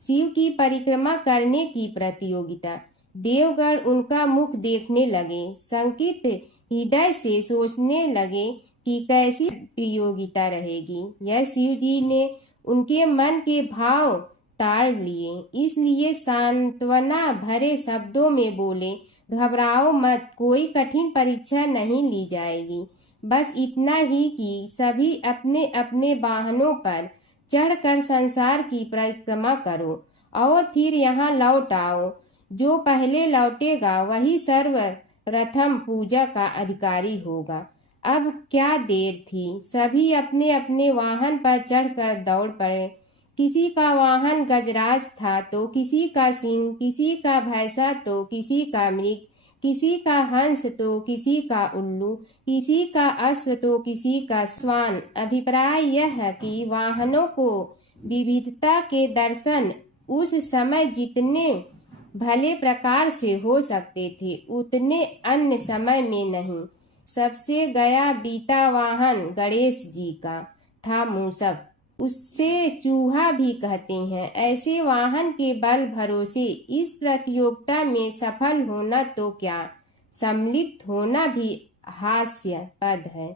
शिव की परिक्रमा करने की प्रतियोगिता। देवगण उनका मुख देखने लगे, शंकित हृदय से सोचने लगे कि कैसी प्रतियोगिता रहेगी। यह शिव जी ने उनके मन के भाव ताड़ लिए, इसलिए सांत्वना भरे शब्दों में बोले, घबराओ मत, कोई कठिन परीक्षा नहीं ली जाएगी। बस इतना ही कि सभी अपने अपने वाहनों पर चढ़कर संसार की परिक्रमा करो और फिर यहाँ लौट आओ। जो पहले लौटेगा वही सर्वप्रथम पूजा का अधिकारी होगा। अब क्या देर थी, सभी अपने अपने वाहन पर चढ़कर दौड़ पड़े। किसी का वाहन गजराज था तो किसी का सिंह, किसी का भैंसा तो किसी का मृग, किसी का हंस तो किसी का उल्लू, किसी का अश्व तो किसी का श्वान। अभिप्राय यह है कि वाहनों को विविधता के दर्शन उस समय जितने भले प्रकार से हो सकते थे उतने अन्य समय में नहीं। सबसे गया बीता वाहन गणेश जी का था मूषक, उससे चूहा भी कहते हैं। ऐसे वाहन के बल भरोसे इस प्रतियोगिता में सफल होना तो क्या, सम्मिलित होना भी हास्यास्पद है।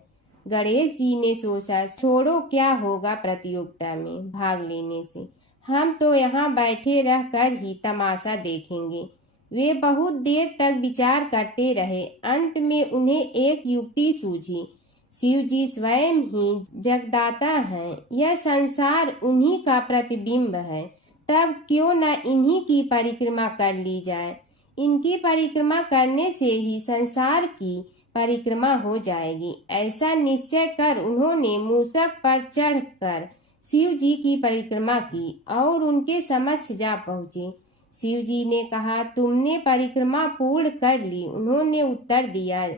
गणेश जी ने सोचा, छोड़ो, क्या होगा प्रतियोगिता में भाग लेने से, हम तो यहाँ बैठे रहकर ही तमाशा देखेंगे। वे बहुत देर तक विचार करते रहे। अंत में उन्हें एक युक्ति सूझी। शिव जी स्वयं ही जगदाता हैं, यह संसार उन्हीं का प्रतिबिंब है, तब क्यों न इन्हीं की परिक्रमा कर ली जाए। इनकी परिक्रमा करने से ही संसार की परिक्रमा हो जाएगी। ऐसा निश्चय कर उन्होंने मूषक पर चढ़कर शिव जी की परिक्रमा की और उनके समक्ष जा पहुँचे। शिव जी ने कहा, तुमने परिक्रमा पूर्ण कर ली। उन्होंने उत्तर दिया,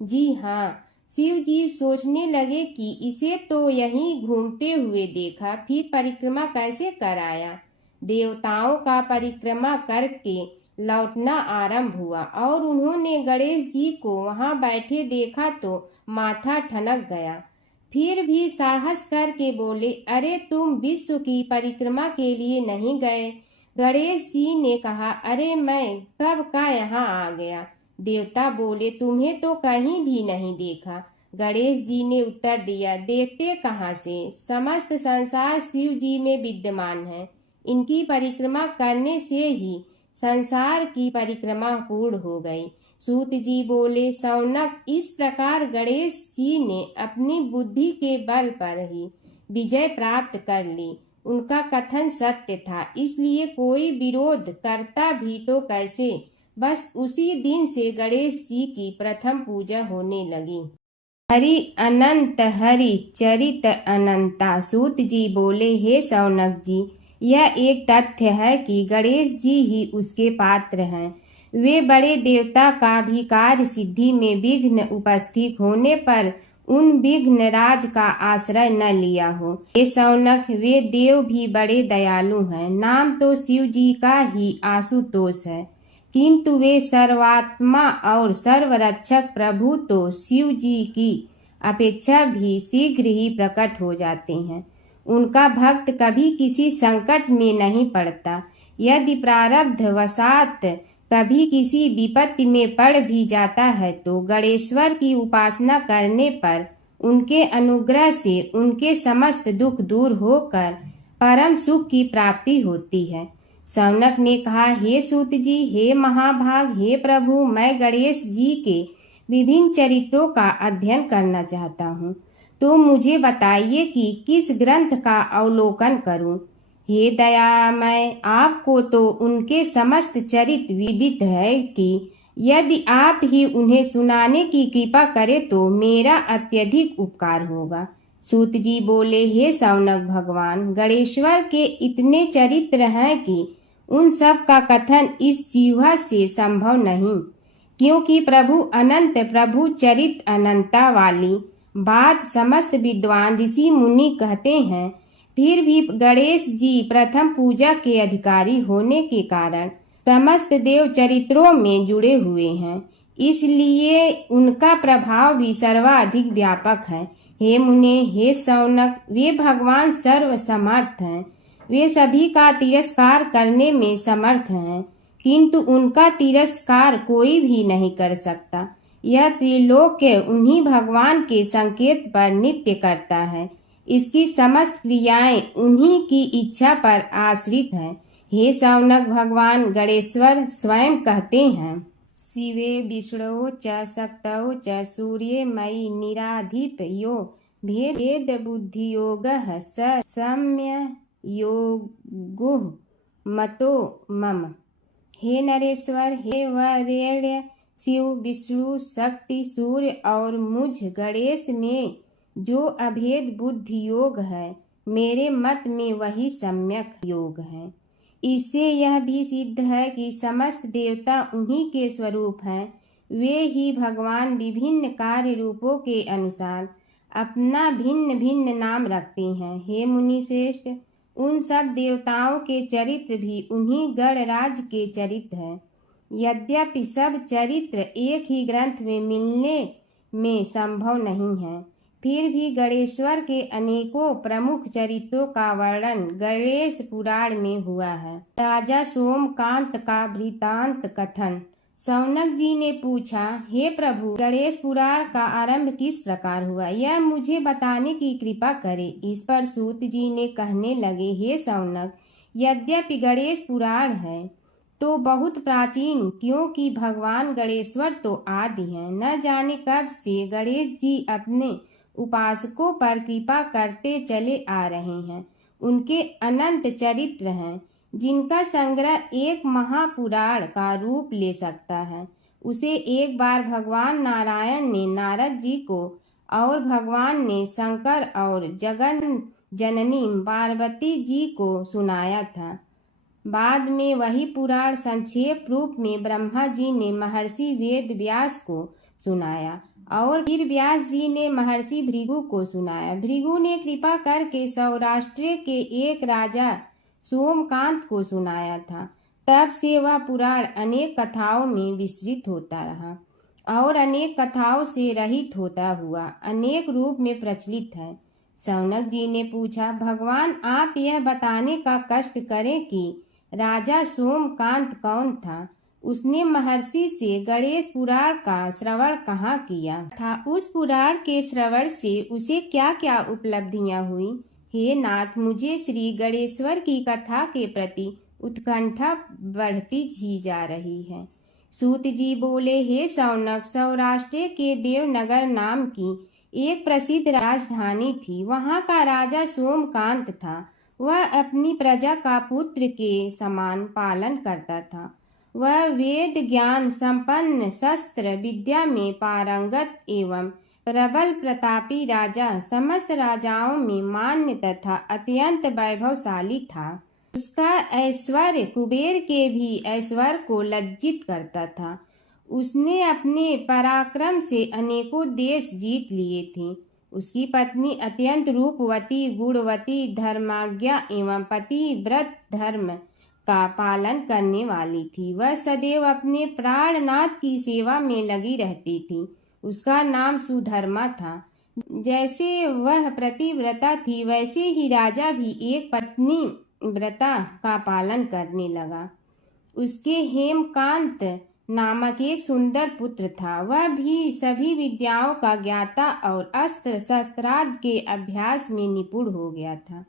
जी हाँ। शिव जी सोचने लगे कि इसे तो यहीं घूमते हुए देखा, फिर परिक्रमा कैसे कराया। देवताओं का परिक्रमा करके लौटना आरंभ हुआ और उन्होंने गणेश जी को वहां बैठे देखा तो माथा ठनक गया। फिर भी साहस करके बोले, अरे तुम विश्व की परिक्रमा के लिए नहीं गए। गणेश जी ने कहा, अरे मैं कब का यहाँ आ गया। देवता बोले, तुम्हें तो कहीं भी नहीं देखा। गणेश जी ने उत्तर दिया, देखते कहाँ से, समस्त संसार शिव जी में विद्यमान है। इनकी परिक्रमा करने से ही संसार की परिक्रमा पूर्ण हो गई। सूत जी बोले, शौनक, इस प्रकार गणेश जी ने अपनी बुद्धि के बल पर ही विजय प्राप्त कर ली। उनका कथन सत्य था, इसलिए कोई विरोध करता भी तो कैसे। बस उसी दिन से गणेश जी की प्रथम पूजा होने लगी। हरि अनंत हरि चरित अनंता। सूत जी बोले, हे शौनक जी, यह एक तथ्य है कि गणेश जी ही उसके पात्र हैं। वे बड़े देवता का भी कार्य सिद्धि में विघ्न उपस्थित होने पर उन विघ्न राज का आश्रय न लिया हो। हे शौनक, वे देव भी बड़े दयालु हैं। नाम तो शिव जी का ही आशुतोष है, किंतु वे सर्वात्मा और सर्वरक्षक प्रभु तो शिव जी की अपेक्षा भी शीघ्र ही प्रकट हो जाते हैं। उनका भक्त कभी किसी संकट में नहीं पड़ता। यदि प्रारब्ध वशात कभी किसी विपत्ति में पड़ भी जाता है तो गणेश्वर की उपासना करने पर उनके अनुग्रह से उनके समस्त दुख दूर होकर परम सुख की प्राप्ति होती है। शौनक ने कहा, हे सूत जी, हे महाभाग, हे प्रभु, मैं गणेश जी के विभिन्न चरित्रों का अध्ययन करना चाहता हूँ, तो मुझे बताइए कि किस ग्रंथ का अवलोकन करूँ। हे दयामय, आपको तो उनके समस्त चरित्र विदित है कि यदि आप ही उन्हें सुनाने की कृपा करें तो मेरा अत्यधिक उपकार होगा। सूत जी बोले, हे शौनक भगवान, गणेश्वर के इतने चरित्र हैं कि उन सब का कथन इस जिह्वा से संभव नहीं, क्योंकि प्रभु अनंत, प्रभु चरित अनंता वाली बात समस्त विद्वान ऋषि मुनि कहते हैं। फिर भी गणेश जी प्रथम पूजा के अधिकारी होने के कारण समस्त देव चरित्रों में जुड़े हुए हैं, इसलिए उनका प्रभाव भी सर्वाधिक व्यापक है। हे मुने, हे शौनक, वे भगवान सर्वसमर्थ हैं। वे सभी का तिरस्कार करने में समर्थ हैं, किंतु उनका तिरस्कार कोई भी नहीं कर सकता। यह त्रिलोक्य उन्हीं भगवान के संकेत पर नित्य करता है। इसकी समस्त क्रियाएं उन्हीं की इच्छा पर आश्रित हैं। हे शौनक भगवान गणेश्वर स्वयं कहते हैं, शिवे विष्णु च शक्तौ च सूर्ये मयि निराधिप यो भेद बुद्धि योगः स सम्य योगुः मतो मम। हे नरेश्वर, हे वरेण्य, शिव, विष्णु, शक्ति, सूर्य और मुझ गणेश में जो अभेद बुद्धि योग है, मेरे मत में वही सम्यक योग है। इससे यह भी सिद्ध है कि समस्त देवता उन्हीं के स्वरूप हैं। वे ही भगवान विभिन्न कार्य रूपों के अनुसार अपना भिन्न भिन्न नाम रखते हैं। हे मुनि श्रेष्ठ, उन सब देवताओं के चरित्र भी उन्हीं गणराज के चरित्र हैं। यद्यपि सब चरित्र एक ही ग्रंथ में मिलने में संभव नहीं है, फिर भी गणेश्वर के अनेकों प्रमुख चरित्रों का वर्णन गणेश पुराण में हुआ है। राजा सोमकांत का वृतांत कथन। शौनक जी ने पूछा, हे प्रभु, गणेश पुराण का आरंभ किस प्रकार हुआ, यह मुझे बताने की कृपा करें। इस पर सूत जी ने कहने लगे, हे शौनक, यद्यपि गणेश पुराण है तो बहुत प्राचीन, क्योंकि भगवान गणेश्वर तो आदि हैं। न जाने कब से गणेश जी अपने उपासकों पर कृपा करते चले आ रहे हैं। उनके अनंत चरित्र हैं, जिनका संग्रह एक महापुराण का रूप ले सकता है। उसे एक बार भगवान नारायण ने नारद जी को और भगवान ने शंकर और जगन जननी पार्वती जी को सुनाया था। बाद में वही पुराण संक्षेप रूप में ब्रह्मा जी ने महर्षि वेद व्यास को सुनाया और फिर व्यास जी ने महर्षि भृगु को सुनाया। भृगु ने कृपा करके सौराष्ट्र के एक राजा सोमकांत को सुनाया था। तब से वह पुराण अनेक कथाओं में विस्तृत होता रहा और अनेक कथाओं से रहित होता हुआ अनेक रूप में प्रचलित है। शौनक जी ने पूछा, भगवान, आप यह बताने का कष्ट करें कि राजा सोमकांत कौन था? उसने महर्षि से गणेश पुराण का श्रवण कहाँ किया था? उस पुराण के श्रवण से उसे क्या क्या उपलब्धियां हुई? हे नाथ, मुझे श्री गणेश्वर की कथा के प्रति उत्कंठा बढ़ती ही जा रही है। सूत जी बोले, हे शौनक, सौराष्ट्र के देवनगर नाम की एक प्रसिद्ध राजधानी थी। वहाँ का राजा सोमकांत था। वह अपनी प्रजा का पुत्र के समान पालन करता था। वह वेद ज्ञान संपन्न, शस्त्र विद्या में पारंगत एवं प्रबल प्रतापी राजा, समस्त राजाओं में मान्य तथा अत्यंत वैभवशाली था। उसका ऐश्वर्य कुबेर के भी ऐश्वर्य को लज्जित करता था। उसने अपने पराक्रम से अनेकों देश जीत लिए थे। उसकी पत्नी अत्यंत रूपवती, गुणवती, धर्माज्ञा एवं पतिव्रत धर्म का पालन करने वाली थी। वह सदैव अपने प्राणनाथ की सेवा में लगी रहती थी। उसका नाम सुधर्मा था। जैसे वह पतिव्रता थी, वैसे ही राजा भी एक पत्नी व्रता का पालन करने लगा। उसके हेमकांत नामक एक सुंदर पुत्र था। वह भी सभी विद्याओं का ज्ञाता और अस्त्र शस्त्रादि के अभ्यास में निपुण हो गया था।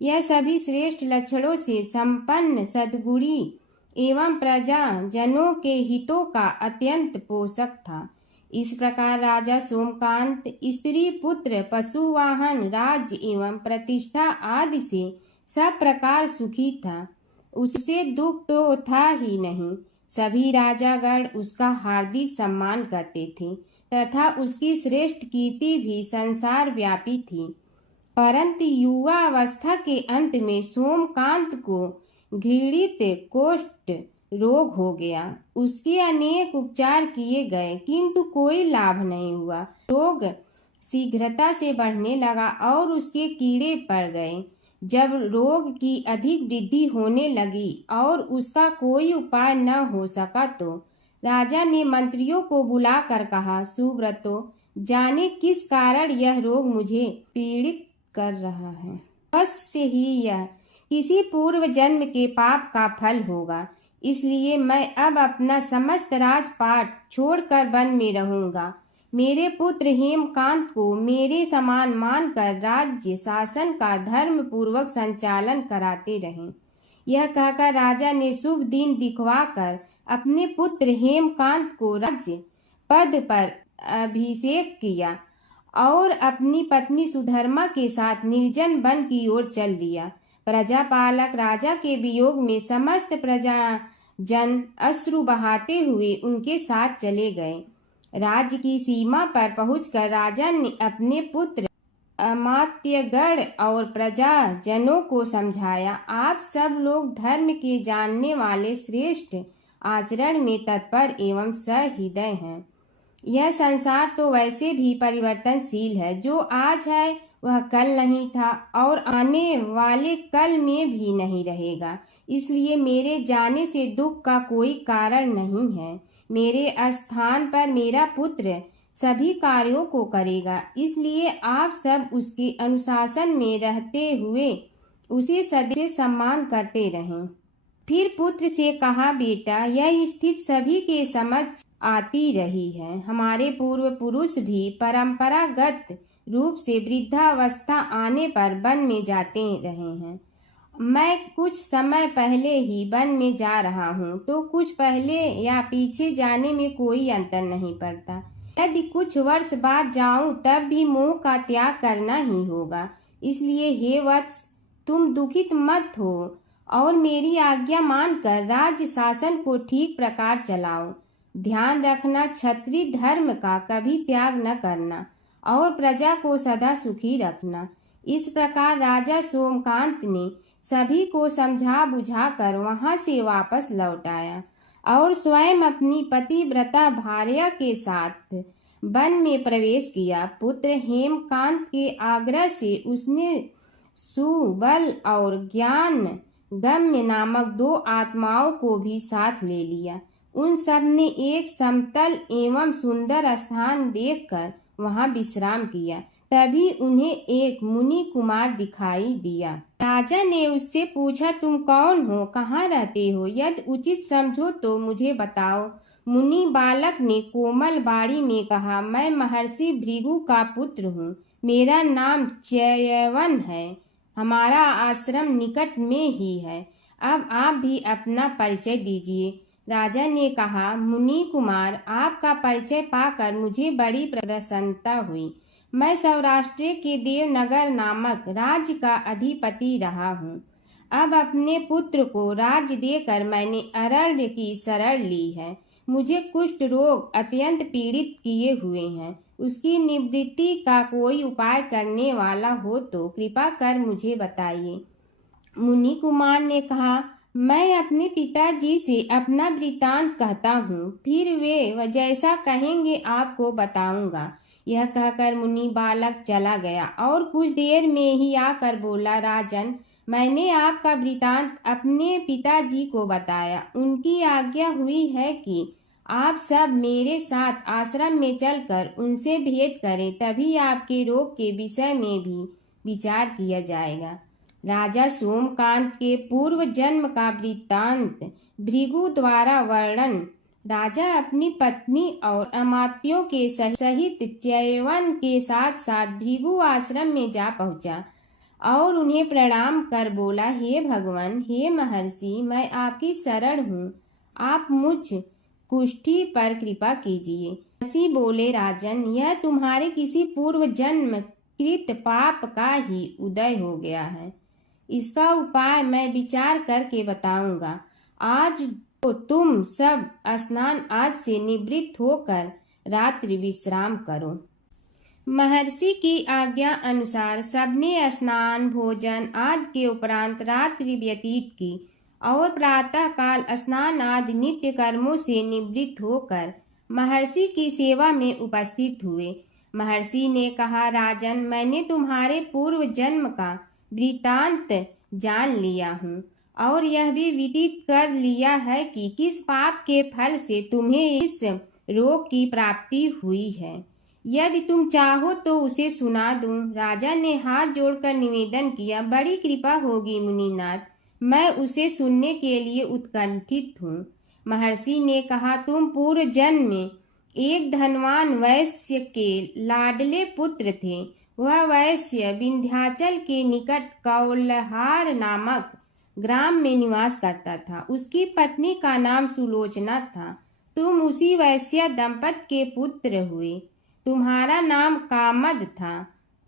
यह सभी श्रेष्ठ लक्षणों से संपन्न, सद्गुणी एवं प्रजा जनों के हितों का अत्यंत पोषक था। इस प्रकार राजा सोमकांत स्त्री, पुत्र, पशु, वाहन, राज्य एवं प्रतिष्ठा आदि से सब प्रकार सुखी था। उससे दुख तो था ही नहीं। सभी राजागण उसका हार्दिक सम्मान करते थे तथा उसकी श्रेष्ठ कीर्ति भी संसार व्यापी थी। परंतु युवा अवस्था के अंत में सोमकांत को घृणित कोष्ठ रोग हो गया। उसके अनेक उपचार किए गए किंतु कोई लाभ नहीं हुआ। रोग शीघ्रता से बढ़ने लगा और उसके कीड़े पड़ गए। जब रोग की अधिक वृद्धि होने लगी और उसका कोई उपाय न हो सका तो राजा ने मंत्रियों को बुलाकर कहा, सुव्रतो, जाने किस कारण यह रोग मुझे पीड़ित कर रहा है। अवश्य ही यह किसी पूर्व जन्म के पाप का फल होगा। इसलिए मैं अब अपना समस्त राजपाट छोड़कर वन में रहूंगा। मेरे पुत्र हेमकांत को मेरे समान मानकर राज्य शासन का धर्म पूर्वक संचालन कराते रहें। यह कहकर राजा ने शुभ दिन दिखवाकर अपने पुत्र हेमकांत को राज्य पद पर अभिषेक किया और अपनी पत्नी सुधर्मा के साथ निर्जन वन की ओर चल दिया। प्रजापालक राजा के वियोग में समस्त प्रजा जन अश्रु बहाते हुए उनके साथ चले गए। राज्य की सीमा पर पहुंचकर राजा ने अपने पुत्र अमात्यगण और प्रजा जनों को समझाया, आप सब लोग धर्म के जानने वाले, श्रेष्ठ आचरण में तत्पर एवं सहृदय हैं। यह संसार तो वैसे भी परिवर्तनशील है। जो आज है वह कल नहीं था और आने वाले कल में भी नहीं रहेगा। इसलिए मेरे जाने से दुख का कोई कारण नहीं है। मेरे स्थान पर मेरा पुत्र सभी कार्यों को करेगा। इसलिए आप सब उसके अनुशासन में रहते हुए उसे सदैव सम्मान करते रहें। फिर पुत्र से कहा, बेटा, यह स्थिति सभी के समझ आती रही है। हमारे पूर्व पुरुष भी परंपरागत रूप से वृद्धावस्था आने पर वन में जाते रहे हैं। मैं कुछ समय पहले ही वन में जा रहा हूँ, तो कुछ पहले या पीछे जाने में कोई अंतर नहीं पड़ता। यदि कुछ वर्ष बाद जाऊं तब भी मोह का त्याग करना ही होगा। इसलिए हे वत्स, तुम दुखित मत हो और मेरी आज्ञा मानकर राज्य शासन को ठीक प्रकार चलाओ। ध्यान रखना, क्षत्रिय धर्म का कभी त्याग न करना और प्रजा को सदा सुखी रखना। इस प्रकार राजा सोमकांत ने सभी को समझा बुझाकर वहां से वापस लौट आया और स्वयं अपनी पतिव्रता भार्या के साथ वन में प्रवेश किया। पुत्र हेमकांत के आग्रह से उसने सुबल और ज्ञान गम्य नामक 2 आत्माओं को भी साथ ले लिया। उन सब ने एक समतल एवं सुंदर स्थान देखकर वहां विश्राम किया तभी उन्हें एक मुनि कुमार दिखाई दिया। राजा ने उससे पूछा, तुम कौन हो, कहाँ रहते हो, यदि उचित समझो तो मुझे बताओ। मुनि बालक ने कोमल वाणी में कहा, मैं महर्षि भृगु का पुत्र हूँ। मेरा नाम च्यवन है। हमारा आश्रम निकट में ही है। अब आप भी अपना परिचय दीजिए। राजा ने कहा, मुनि कुमार, आपका परिचय पाकर मुझे बड़ी प्रसन्नता हुई। मैं सौराष्ट्र के देवनगर नामक राज्य का अधिपति रहा हूँ। अब अपने पुत्र को राज्य देकर मैंने अरण्य की शरण ली है। मुझे कुष्ठ रोग अत्यंत पीड़ित किए हुए हैं। उसकी निवृत्ति का कोई उपाय करने वाला हो तो कृपा कर मुझे बताइए। मुनि कुमार ने कहा, मैं अपने पिताजी से अपना वृतांत कहता हूँ, फिर वे जैसा कहेंगे आपको बताऊंगा। यह कहकर मुनि बालक चला गया और कुछ देर में ही आकर बोला, राजन, मैंने आपका वृतांत अपने पिताजी को बताया। उनकी आज्ञा हुई है कि आप सब मेरे साथ आश्रम में चलकर उनसे भेंट करें, तभी आपके रोग के विषय में भी विचार किया जाएगा। राजा सोमकांत के पूर्व जन्म का वृत्तांत भृगु द्वारा वर्णन। राजा अपनी पत्नी और अमात्यों के सहित च्यवन के साथ साथ भृगु आश्रम में जा पहुंचा और उन्हें प्रणाम कर बोला, हे भगवान, हे महर्षि, मैं आपकी शरण हूँ। आप मुझ कुष्ठी पर कृपा कीजिए। महर्षि बोले, राजन, यह तुम्हारे किसी पूर्व जन्म कृत पाप का ही उदय हो गया है। इसका उपाय मैं विचार करके बताऊंगा। आज तो तुम सब स्नान आदि से निवृत्त होकर रात्रि विश्राम करो। महर्षि की आज्ञा अनुसार सबने स्नान भोजन आदि के उपरांत रात्रि व्यतीत की और प्रातः काल स्नान आदि नित्य कर्मों से निवृत्त होकर महर्षि की सेवा में उपस्थित हुए। महर्षि ने कहा, राजन, मैंने तुम्हारे पूर्व जन्म का वृतांत जान लिया हूँ और यह भी विदित कर लिया है कि किस पाप के फल से तुम्हें इस रोग की प्राप्ति हुई है। यदि तुम चाहो तो उसे सुना दूं। राजा ने हाथ जोड़कर निवेदन किया, बड़ी कृपा होगी मुनिनाथ, मैं उसे सुनने के लिए उत्कंठित हूँ। महर्षि ने कहा, तुम पूर्व जन्म में एक धनवान वैश्य के लाडले पुत्र थे। वह वैश्य विंध्याचल के निकट कौलहार नामक ग्राम में निवास करता था। उसकी पत्नी का नाम सुलोचना था। तुम उसी वैश्य दंपत के पुत्र हुए। तुम्हारा नाम कामद था।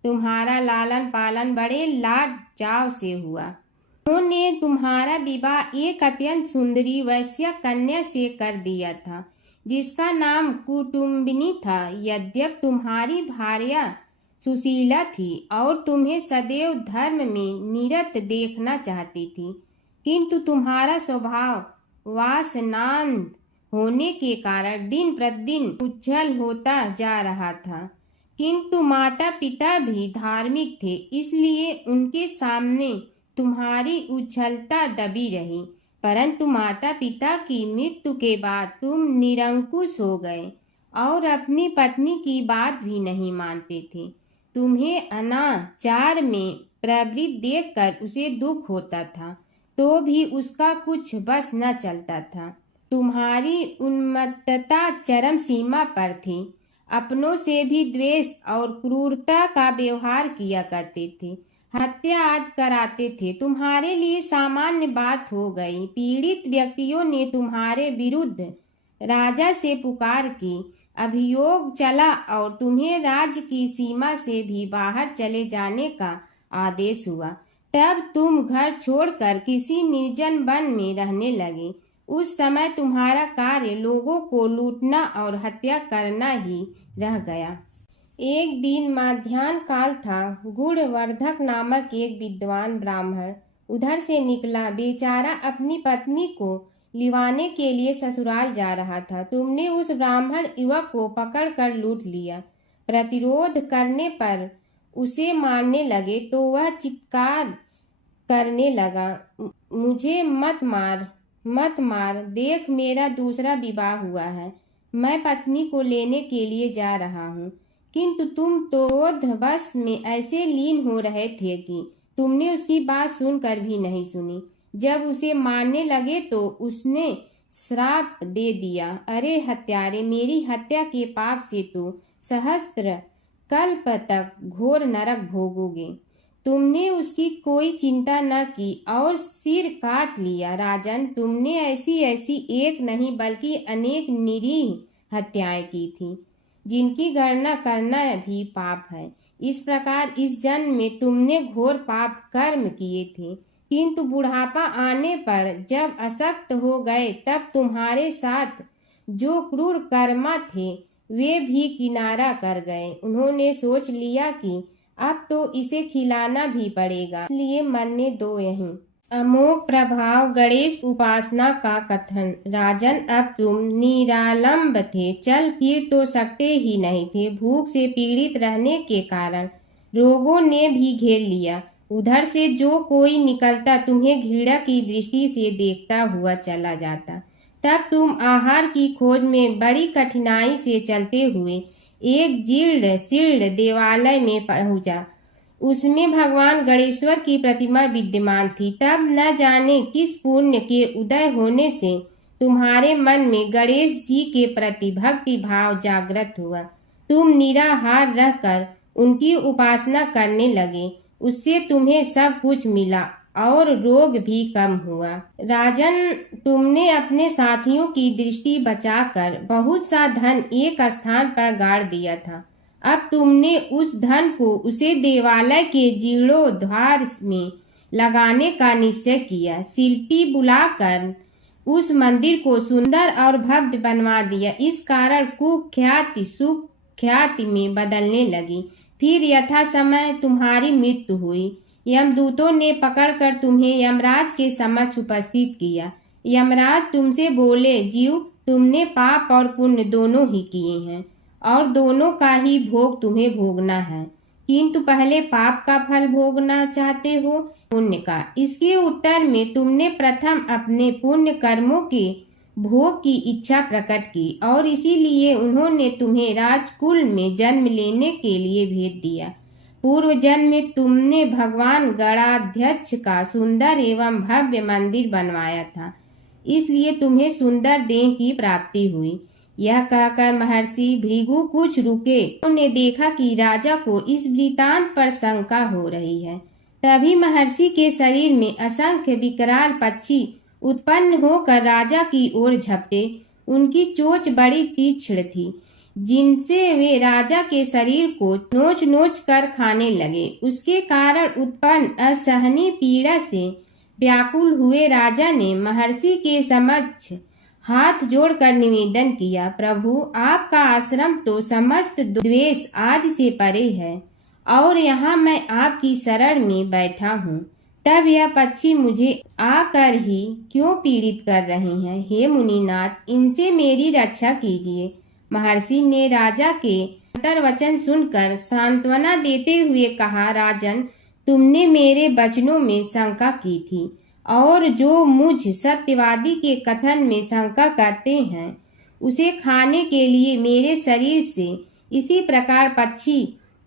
तुम्हारा लालन पालन बड़े लाड चाव से हुआ। उन्होंने तुम्हारा विवाह एक अत्यंत सुंदरी वैश्य कन्या से कर दिया था, जिसका नाम कुटुम्बिनी था। यद्यप तुम्हारी भार्या सुशीला थी और तुम्हें सदैव धर्म में निरत देखना चाहती थी, किंतु तुम्हारा स्वभाव वासनांध होने के कारण दिन प्रतिदिन उज्जवल होता जा रहा था। किंतु माता पिता भी धार्मिक थे, इसलिए उनके सामने तुम्हारी उज्ज्वलता दबी रही। परंतु माता पिता की मृत्यु के बाद तुम निरंकुश हो गए और अपनी पत्नी की बात भी नहीं मानते थे। तुम्हें अनाचार में प्रवृत्त देखकर उसे दुख होता था, तो भी उसका कुछ बस न चलता था। तुम्हारी उन्मत्तता चरम सीमा पर थी। अपनों से भी द्वेष और क्रूरता का व्यवहार किया करते थे। हत्या आदि कराते थे। तुम्हारे लिए सामान्य बात हो गई। पीड़ित व्यक्तियों ने तुम्हारे विरुद्ध राजा से पुकार की। अभियोग चला और तुम्हें राज्य की सीमा से भी बाहर चले जाने का आदेश हुआ। तब तुम घर छोड़कर किसी निर्जन वन में रहने लगे। उस समय तुम्हारा कार्य लोगों को लूटना और हत्या करना ही रह गया। एक दिन माध्याह्न काल था। गुणवर्धक नामक एक विद्वान ब्राह्मण उधर से निकला। बेचारा अपनी पत्नी को लिवाने के लिए ससुराल जा रहा था। तुमने उस ब्राह्मण युवक को पकड़कर लूट लिया। प्रतिरोध करने पर उसे मारने लगे तो वह चित्कार करने लगा, मुझे मत मार, मत मार, देख मेरा दूसरा विवाह हुआ है। मैं पत्नी को लेने के लिए जा रहा हूँ। किंतु तुम तो क्रोधवश में ऐसे लीन हो रहे थे कि तुमने उसकी बात सुनकर भी नहीं सुनी। जब उसे मारने लगे तो उसने श्राप दे दिया, अरे हत्यारे, मेरी हत्या के पाप से तो सहस्त्र कल्प तक घोर नरक भोगोगे। तुमने उसकी कोई चिंता न की और सिर काट लिया। राजन, तुमने ऐसी ऐसी एक नहीं बल्कि अनेक निरीह हत्याएं की थी, जिनकी गणना करना भी पाप है। इस प्रकार इस जन्म में तुमने घोर पाप कर्म किए थे, किंतु बुढ़ापा आने पर जब अशक्त हो गए तब तुम्हारे साथ जो क्रूर कर्मा थे वे भी किनारा कर गए। उन्होंने सोच लिया कि अब तो इसे खिलाना भी पड़ेगा, इसलिए मरने दो यहीं। अमोघ प्रभाव गणेश उपासना का कथन। राजन, अब तुम निरालंब थे, चल फिर तो सकते ही नहीं थे। भूख से पीड़ित रहने के कारण रोगों ने भी घेर लिया। उधर से जो कोई निकलता तुम्हें घृणा की दृष्टि से देखता हुआ चला जाता। तब तुम आहार की खोज में बड़ी कठिनाई से चलते हुए एक जीर्ण शीर्ण देवालय में पहुंचा। उसमें भगवान गणेश्वर की प्रतिमा विद्यमान थी। तब न जाने किस पुण्य के उदय होने से तुम्हारे मन में गणेश जी के प्रति भक्ति भाव जागृत हुआ। तुम निराहार रहकर उनकी उपासना करने लगे। उससे तुम्हें सब कुछ मिला और रोग भी कम हुआ। राजन, तुमने अपने साथियों की दृष्टि बचाकर बहुत सा धन एक स्थान पर गाड़ दिया था। अब तुमने उस धन को उसे देवालय के जीर्णोद्धार में लगाने का निश्चय किया। शिल्पी बुलाकर उस मंदिर को सुंदर और भव्य बनवा दिया। इस कारण कुख्याति सुख्याति में बदलने लगी। फिर यथा समय तुम्हारी मृत्यु हुई। यमदूतों ने पकड़कर तुम्हें यमराज के समक्ष उपस्थित किया। यमराज तुमसे बोले, जीव, तुमने पाप और पुण्य दोनों ही किए हैं और दोनों का ही भोग तुम्हें भोगना है, किंतु पहले पाप का फल भोगना चाहते हो पुण्य का। इसके उत्तर में तुमने प्रथम अपने पुण्य कर्मों के भोग की इच्छा प्रकट की और इसीलिए उन्होंने तुम्हें राजकुल में जन्म लेने के लिए भेज दिया। पूर्व जन्म में तुमने भगवान गणाध्यक्ष का सुंदर एवं भव्य मंदिर बनवाया था, इसलिए तुम्हें सुंदर देह की प्राप्ति हुई। यह कहकर महर्षि भृगु कुछ रुके। उन्होंने देखा कि राजा को इस वृतांत पर शंका हो रही है। तभी महर्षि के शरीर में असंख्य विकराल पक्षी उत्पन्न होकर राजा की ओर झपटे। उनकी चोंच बड़ी तीक्ष्ण थी, जिनसे वे राजा के शरीर को नोच नोच कर खाने लगे। उसके कारण उत्पन्न असहनीय पीड़ा से व्याकुल हुए राजा ने महर्षि के समक्ष हाथ जोड़कर निवेदन किया, प्रभु, आपका आश्रम तो समस्त द्वेष आदि से परे है और यहाँ मैं आपकी शरण में बैठा हूँ। तब यह पक्षी मुझे आकर ही क्यों पीड़ित कर रहे हैं? हे मुनिनाथ, इनसे मेरी रक्षा कीजिए। महर्षि ने राजा के अंतर्वचन सुनकर सांत्वना देते हुए कहा, राजन, तुमने मेरे वचनों में शंका की थी और जो मुझ सत्यवादी के कथन में शंका करते हैं उसे खाने के लिए मेरे शरीर से इसी प्रकार पक्षी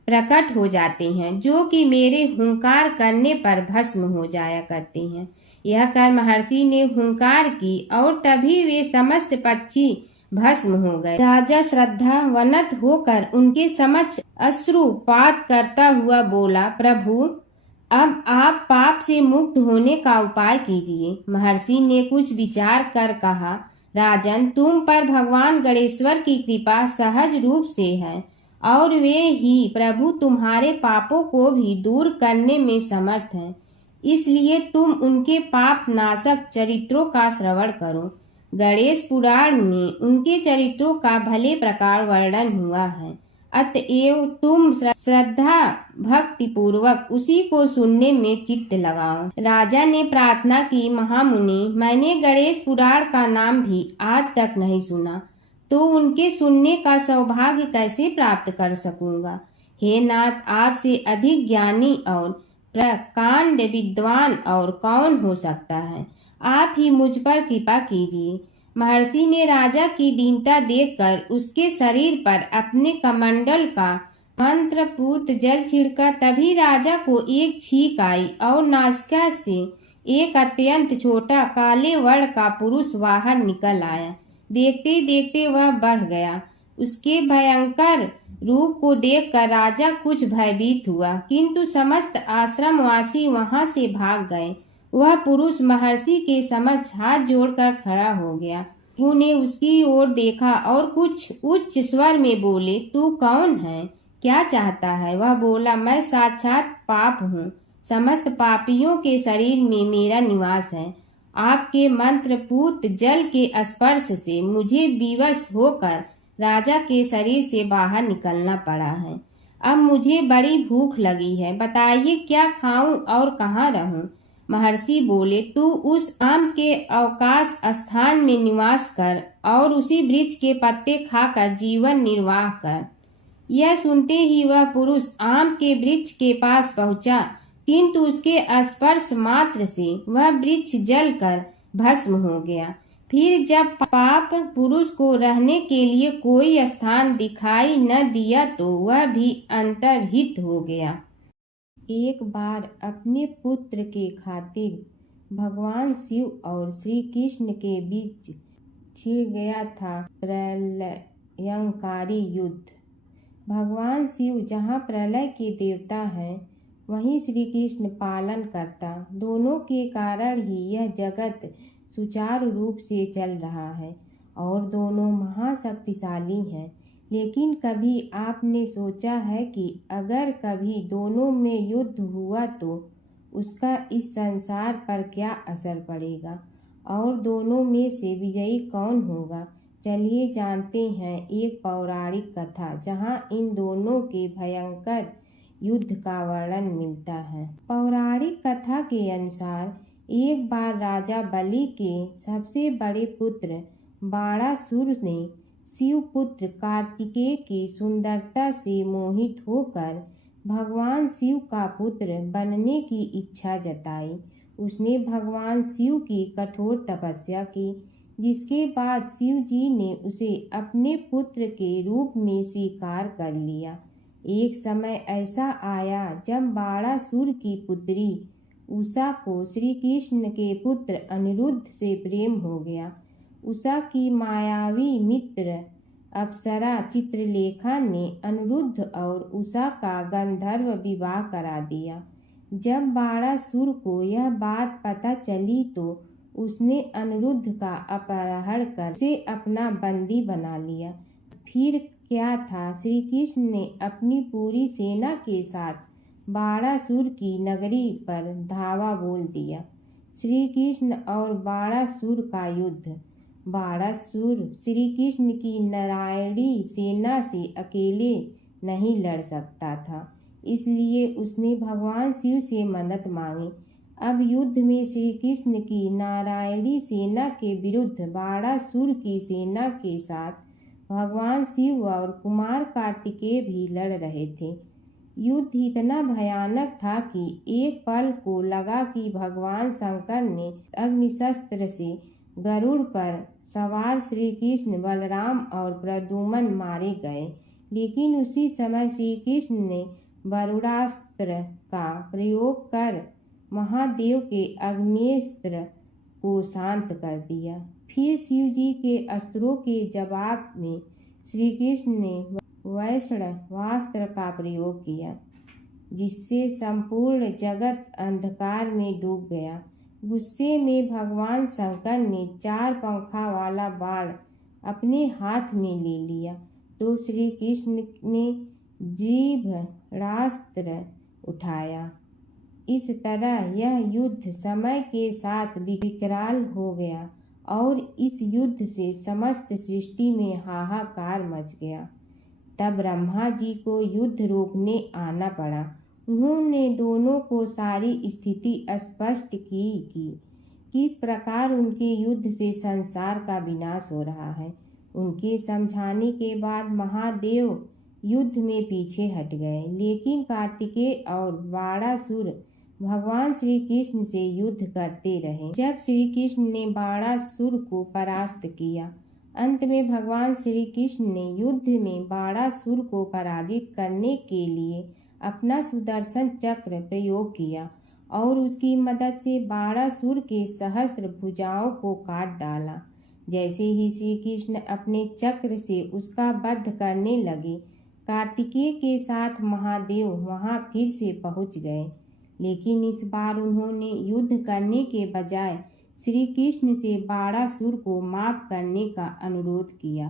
प्रकट हो जाते हैं, जो कि मेरे हुंकार करने पर भस्म हो जाया करते हैं। यह कर महर्षि ने हुंकार की और तभी वे समस्त पक्षी भस्म हो गए। राजा श्रद्धावनत होकर उनके समक्ष अश्रुपात करता हुआ बोला, प्रभु, अब आप पाप से मुक्त होने का उपाय कीजिए। महर्षि ने कुछ विचार कर कहा, राजन, तुम पर भगवान गणेश्वर की कृपा सहज रूप से है और वे ही प्रभु तुम्हारे पापों को भी दूर करने में समर्थ हैं। इसलिए तुम उनके पाप नाशक चरित्रों का श्रवण करो। गणेश पुराण में उनके चरित्रों का भले प्रकार वर्णन हुआ है, अतएव तुम श्रद्धा भक्ति पूर्वक उसी को सुनने में चित्त लगाओ। राजा ने प्रार्थना की, महामुनि, मैंने गणेश पुराण का नाम भी आज तक नहीं सुना, तो उनके सुनने का सौभाग्य कैसे प्राप्त कर सकूंगा? हे नाथ, आपसे अधिक ज्ञानी और प्रकांड विद्वान और कौन हो सकता है? आप ही मुझ पर कृपा कीजिए। महर्षि ने राजा की दीनता देखकर उसके शरीर पर अपने कमंडल का मंत्रपूत जल छिड़का। तभी राजा को एक छींक आई और नासिका से एक अत्यंत छोटा काले वर्ण का पुरुष बाहर निकल आया। देखते देखते वह बढ़ गया। उसके भयंकर रूप को देखकर राजा कुछ भयभीत हुआ, किंतु समस्त आश्रमवासी वहां से भाग गए। वह पुरुष महर्षि के समक्ष हाथ जोड़कर खड़ा हो गया। उन्हें उसकी ओर देखा और कुछ उच्च स्वर में बोले, तू कौन है, क्या चाहता है? वह बोला, मैं साक्षात पाप हूँ। समस्त पापियों के शरीर में मेरा निवास है। आपके मंत्रपूत जल के स्पर्श से मुझे विवश होकर राजा के शरीर से बाहर निकलना पड़ा है। अब मुझे बड़ी भूख लगी है, बताइए क्या खाऊं और कहाँ रहूं? महर्षि बोले, तू उस आम के अवकाश स्थान में निवास कर और उसी वृक्ष के पत्ते खाकर जीवन निर्वाह कर। यह सुनते ही वह पुरुष आम के वृक्ष के पास पहुंचा, किंतु उसके स्पर्श मात्र से वह वृक्ष जलकर भस्म हो गया। फिर जब पाप पुरुष को रहने के लिए कोई स्थान दिखाई न दिया तो वह भी अंतर्हित हो गया। एक बार अपने पुत्र के खातिर भगवान शिव और श्री कृष्ण के बीच छिड़ गया था प्रलयंकारी युद्ध। भगवान शिव जहाँ प्रलय के देवता हैं, वहीं श्री कृष्ण पालन करता। दोनों के कारण ही यह जगत सुचारू रूप से चल रहा है और दोनों महाशक्तिशाली हैं। लेकिन कभी आपने सोचा है कि अगर कभी दोनों में युद्ध हुआ तो उसका इस संसार पर क्या असर पड़ेगा और दोनों में से विजयी कौन होगा? चलिए जानते हैं एक पौराणिक कथा जहां इन दोनों के भयंकर युद्ध का वर्णन मिलता है। पौराणिक कथा के अनुसार एक बार राजा बलि के सबसे बड़े पुत्र बाणासुर ने शिवपुत्र कार्तिकेय की सुंदरता से मोहित होकर भगवान शिव का पुत्र बनने की इच्छा जताई। उसने भगवान शिव की कठोर तपस्या की, जिसके बाद शिव जी ने उसे अपने पुत्र के रूप में स्वीकार कर लिया। एक समय ऐसा आया जब बाणासुर की पुत्री उषा को श्री कृष्ण के पुत्र अनिरुद्ध से प्रेम हो गया। उषा की मायावी मित्र अप्सरा चित्रलेखा ने अनिरुद्ध और उषा का गंधर्व विवाह करा दिया। जब बाणासुर को यह बात पता चली तो उसने अनिरुद्ध का अपहरण कर उसे अपना बंदी बना लिया। फिर क्या था, श्री कृष्ण ने अपनी पूरी सेना के साथ बाणासुर की नगरी पर धावा बोल दिया। श्री कृष्ण और बाणासुर का युद्ध। बाणासुर श्री कृष्ण की नारायणी सेना से अकेले नहीं लड़ सकता था, इसलिए उसने भगवान शिव से मदद मांगी। अब युद्ध में श्री कृष्ण की नारायणी सेना के विरुद्ध बाणासुर की सेना के साथ भगवान शिव और कुमार कार्तिकेय भी लड़ रहे थे। युद्ध इतना भयानक था कि एक पल को लगा कि भगवान शंकर ने अग्निशस्त्र से गरुड़ पर सवार श्री कृष्ण, बलराम और प्रद्युम्न मारे गए। लेकिन उसी समय श्री कृष्ण ने वरुणास्त्र का प्रयोग कर महादेव के अग्नेस्त्र को शांत कर दिया। फिर शिव जी के अस्त्रों के जवाब में श्री कृष्ण ने वैष्णवास्त्र का प्रयोग किया, जिससे संपूर्ण जगत अंधकार में डूब गया। गुस्से में भगवान शंकर ने 4 पंखा वाला बाण अपने हाथ में ले लिया तो श्री कृष्ण ने जीभरास्त्र उठाया। इस तरह यह युद्ध समय के साथ विकराल हो गया और इस युद्ध से समस्त सृष्टि में हाहाकार मच गया। तब ब्रह्मा जी को युद्ध रोकने आना पड़ा। उन्होंने दोनों को सारी स्थिति स्पष्ट की कि किस प्रकार उनके युद्ध से संसार का विनाश हो रहा है। उनके समझाने के बाद महादेव युद्ध में पीछे हट गए, लेकिन कार्तिकेय और बाणासुर भगवान श्री कृष्ण से युद्ध करते रहे। जब श्री कृष्ण ने बाणासुर को परास्त किया अंत में भगवान श्री कृष्ण ने युद्ध में बाणासुर को पराजित करने के लिए अपना सुदर्शन चक्र प्रयोग किया और उसकी मदद से बाणासुर के सहस्त्र भुजाओं को काट डाला। जैसे ही श्री कृष्ण अपने चक्र से उसका वध करने लगे, कार्तिकेय के साथ महादेव वहां फिर से पहुंच गए, लेकिन इस बार उन्होंने युद्ध करने के बजाय श्री कृष्ण से बाणासुर को माफ करने का अनुरोध किया।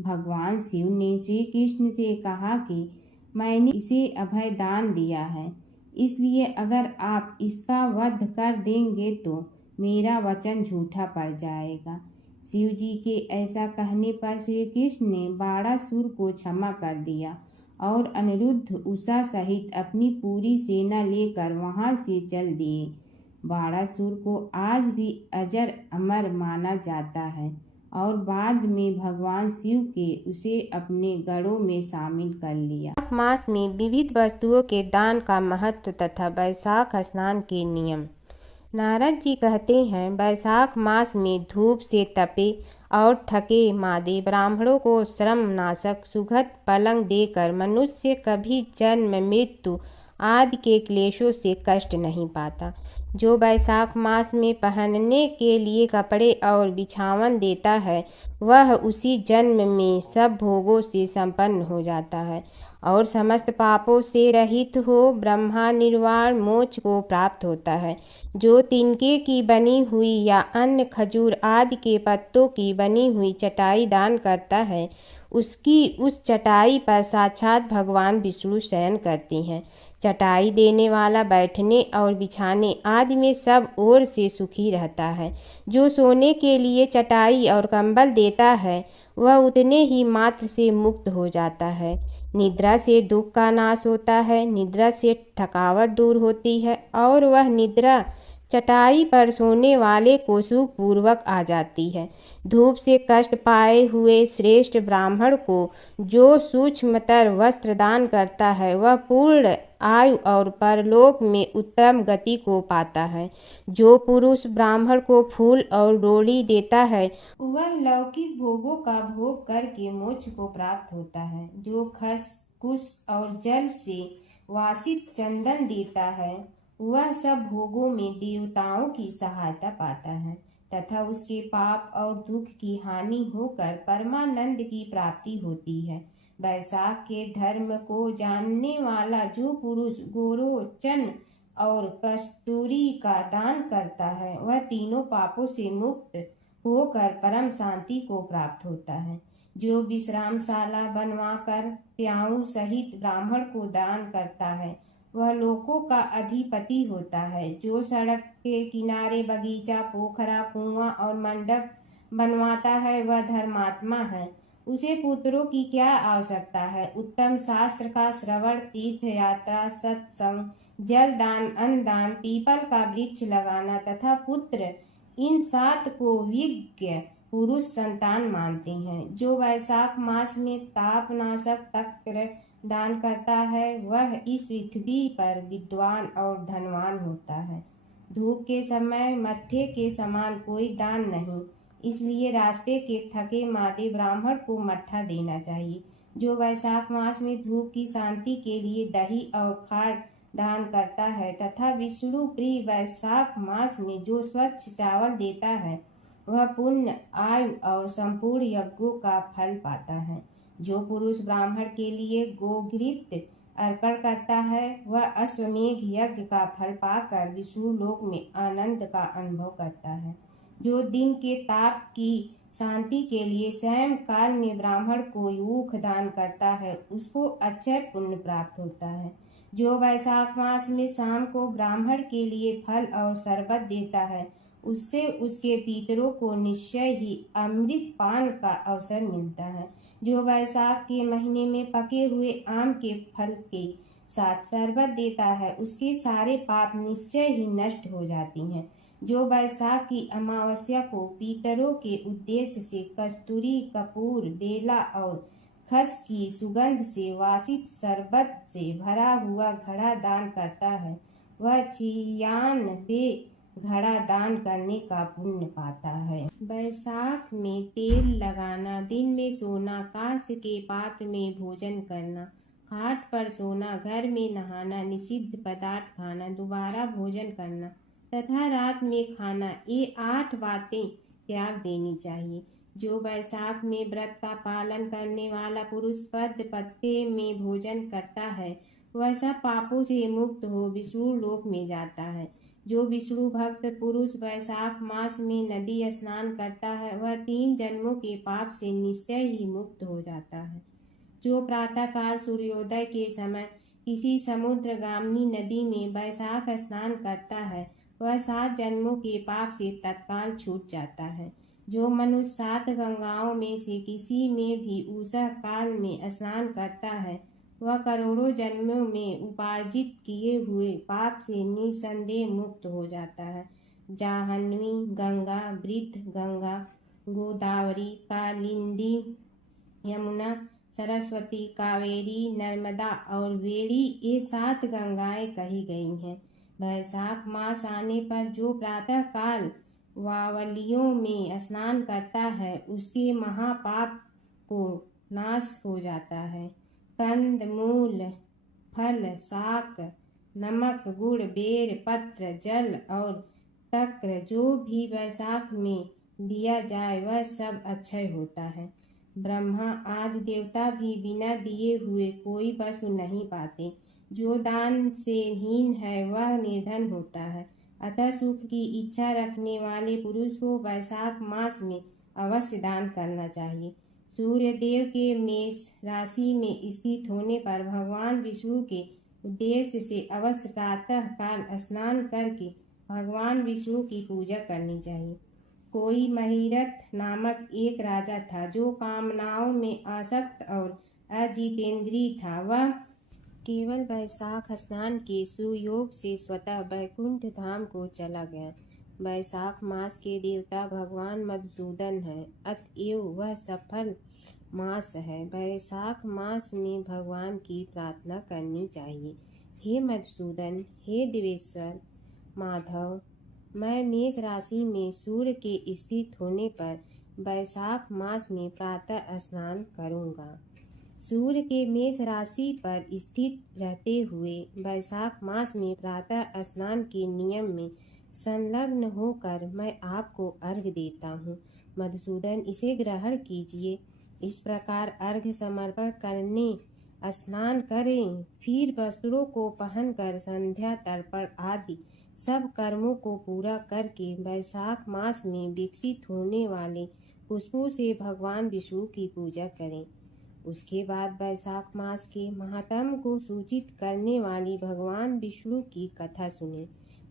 भगवान शिव ने श्री कृष्ण से कहा कि मैंने इसे अभय दान दिया है, इसलिए अगर आप इसका वध कर देंगे तो मेरा वचन झूठा पड़ जाएगा। शिव जी के ऐसा कहने पर श्री कृष्ण ने बाणासुर को क्षमा कर दिया और अनिरुद्ध उषा सहित अपनी पूरी सेना लेकर वहां से चल दिए। बाणासुर को आज भी अजर अमर माना जाता है और बाद में भगवान शिव के उसे अपने गढ़ों में शामिल कर लिया। वैशाख मास में विविध वस्तुओं के दान का महत्व तथा वैशाख स्नान के नियम। नारद जी कहते हैं, वैशाख मास में धूप से तपे और थके मादे ब्राह्मणों को श्रम नाशक सुगत पलंग देकर मनुष्य कभी जन्म मृत्यु आदि के क्लेशों से कष्ट नहीं पाता। जो वैशाख मास में पहनने के लिए कपड़े और बिछावन देता है, वह उसी जन्म में सब भोगों से संपन्न हो जाता है और समस्त पापों से रहित हो ब्रह्मा निर्वाण मोक्ष को प्राप्त होता है। जो तिनके की बनी हुई या अन्य खजूर आदि के पत्तों की बनी हुई चटाई दान करता है, उसकी उस चटाई पर साक्षात भगवान विष्णु शयन करते हैं। चटाई देने वाला बैठने और बिछाने आदि में सब ओर से सुखी रहता है। जो सोने के लिए चटाई और कंबल देता है, वह उतने ही मात्र से मुक्त हो जाता है। निद्रा से दुख का नाश होता है, निद्रा से थकावट दूर होती है और वह निद्रा चटाई पर सोने वाले को सुखपूर्वक आ जाती है। धूप से कष्ट पाए हुए श्रेष्ठ ब्राह्मण को जो सूक्ष्मतर वस्त्र दान करता है, वह पूर्ण आयु और परलोक में उत्तम गति को पाता है। जो पुरुष ब्राह्मण को फूल और रोड़ी देता है, वह लौकिक भोगों का भोग करके मोक्ष को प्राप्त होता है। जो खस कुश और जल से वासित चंदन देता है, वह सब भोगों में देवताओं की सहायता पाता है तथा उसके पाप और दुख की हानि होकर परमानंद की प्राप्ति होती है। वैशाख के धर्म को जानने वाला जो पुरुष गोरोचन और कस्तूरी का दान करता है, वह तीनों पापों से मुक्त होकर परम शांति को प्राप्त होता है। जो विश्रामशाला बनवाकर प्याऊ सहित ब्राह्मण को दान करता है, वह लोकों का अधिपति होता है। जो सड़क के किनारे बगीचा, पोखरा, कुआं और मंडप बनवाता है, वह धर्मात्मा है। उसे पुत्रों की क्या आवश्यकता है। उत्तम शास्त्र का श्रवण, तीर्थ यात्रा, सत्संग, जल दान, अन्न दान, पीपल का वृक्ष लगाना तथा पुत्र, इन 7 को विज्ञ पुरुष संतान मानते हैं। जो वैशाख मास में तापनाशक तक्र दान करता है, वह इस पृथ्वी पर विद्वान और धनवान होता है। धूप के समय मट्ठे के समान कोई दान नहीं, इसलिए रास्ते के थके मादे ब्राह्मण को मट्ठा देना चाहिए। जो वैशाख मास में धूप की शांति के लिए दही और खाड़ दान करता है तथा विष्णु प्रिय वैशाख मास में जो स्वच्छ चावल देता है, वह पुण्य, आयु और संपूर्ण यज्ञों का फल पाता है। जो पुरुष ब्राह्मण के लिए गोघृत अर्पण करता है, वह अश्वमेघ यज्ञ का फल पाकर विष्णु लोक में आनंद का अनुभव करता है। जो दिन के ताप की शांति के लिए स्वयं काल में ब्राह्मण को यूख दान करता है, उसको अक्षय पुण्य प्राप्त होता है। जो वैशाख मास में शाम को ब्राह्मण के लिए फल और शरबत देता है, उससे उसके पितरों को निश्चय ही अमृत पान का अवसर मिलता है। जो वैशाख के महीने में पके हुए आम के फल के साथ शरबत देता है, उसके सारे पाप निश्चय ही नष्ट हो जाती हैं। जो वैशाख की अमावस्या को पितरों के उद्देश्य से कस्तूरी, कपूर, बेला और खस की सुगंध से वासित शरबत से भरा हुआ घड़ा दान करता है, वह 96 घड़ा दान करने का पुण्य पाता है। बैसाख में तेल लगाना, दिन में सोना, कांस्य के पात्र में भोजन करना, खाट पर सोना, घर में नहाना, निषिद्ध पदार्थ खाना, दोबारा भोजन करना तथा रात में खाना, ये 8 बातें त्याग देनी चाहिए। जो बैसाख में व्रत का पालन करने वाला पुरुष पद्म पत्ते में भोजन करता है वह सब पापों से मुक्त हो विष्णु लोक में जाता है। जो विष्णु भक्त पुरुष बैसाख मास में नदी स्नान करता है वह 3 जन्मों के पाप से निश्चय ही मुक्त हो जाता है। जो प्रातःकाल सूर्योदय के समय किसी समुद्रगामिनी नदी में बैसाख स्नान करता है वह 7 जन्मों के पाप से तत्काल छूट जाता है। जो मनुष्य 7 गंगाओं में से किसी में भी उषः काल में स्नान करता है वह करोड़ों जन्मों में उपार्जित किए हुए पाप से निसंदेह मुक्त हो जाता है। जाह्नवी गंगा, वृद्ध गंगा, गोदावरी, कालिंदी, यमुना, सरस्वती, कावेरी, नर्मदा और वेणी ये 7 गंगाएं कही गई हैं। बैसाख मास आने पर जो प्रातः काल वावलियों में स्नान करता है उसके महापाप को नाश हो जाता है। कंद मूल फल शाक नमक गुड़ बेर पत्र जल और तक्र जो भी बैसाख में दिया जाए वह सब अक्षय होता है। ब्रह्मा आदि देवता भी बिना दिए हुए कोई वस्तु नहीं पाते। जो दान से हीन है वह निर्धन होता है। अतः सुख की इच्छा रखने वाले पुरुष को बैसाख मास में अवश्य दान करना चाहिए। सूर्य देव के मेष राशि में स्थित होने पर भगवान विष्णु के उद्देश्य से अवश्य प्रातः काल स्नान करके भगवान विष्णु की पूजा करनी चाहिए। कोई महिरथ नामक एक राजा था जो कामनाओं में आसक्त और अजितेंद्रिय था। वह केवल बैसाख स्नान के सुयोग से स्वतः वैकुंठ धाम को चला गया। बैसाख मास के देवता भगवान मधुसूदन है, अतएव वह सफल मास है। बैसाख मास में भगवान की प्रार्थना करनी चाहिए। हे मधुसूदन, हे देवेश्वर माधव, मैं मेष राशि में सूर्य के स्थित होने पर बैसाख मास में प्रातः स्नान करूँगा। सूर्य के मेष राशि पर स्थित रहते हुए बैसाख मास में प्रातः स्नान के नियम में संलग्न होकर मैं आपको अर्घ्य देता हूँ। मधुसूदन, इसे ग्रहण कीजिए। इस प्रकार अर्घ्य समर्पण करने स्नान करें, फिर वस्त्रों को पहनकर संध्या तर्पण आदि सब कर्मों को पूरा करके बैसाख मास में विकसित होने वाले पुष्पों से भगवान विष्णु की पूजा करें। उसके बाद बैसाख मास के महात्म को सूचित करने वाली भगवान विष्णु की कथा सुने।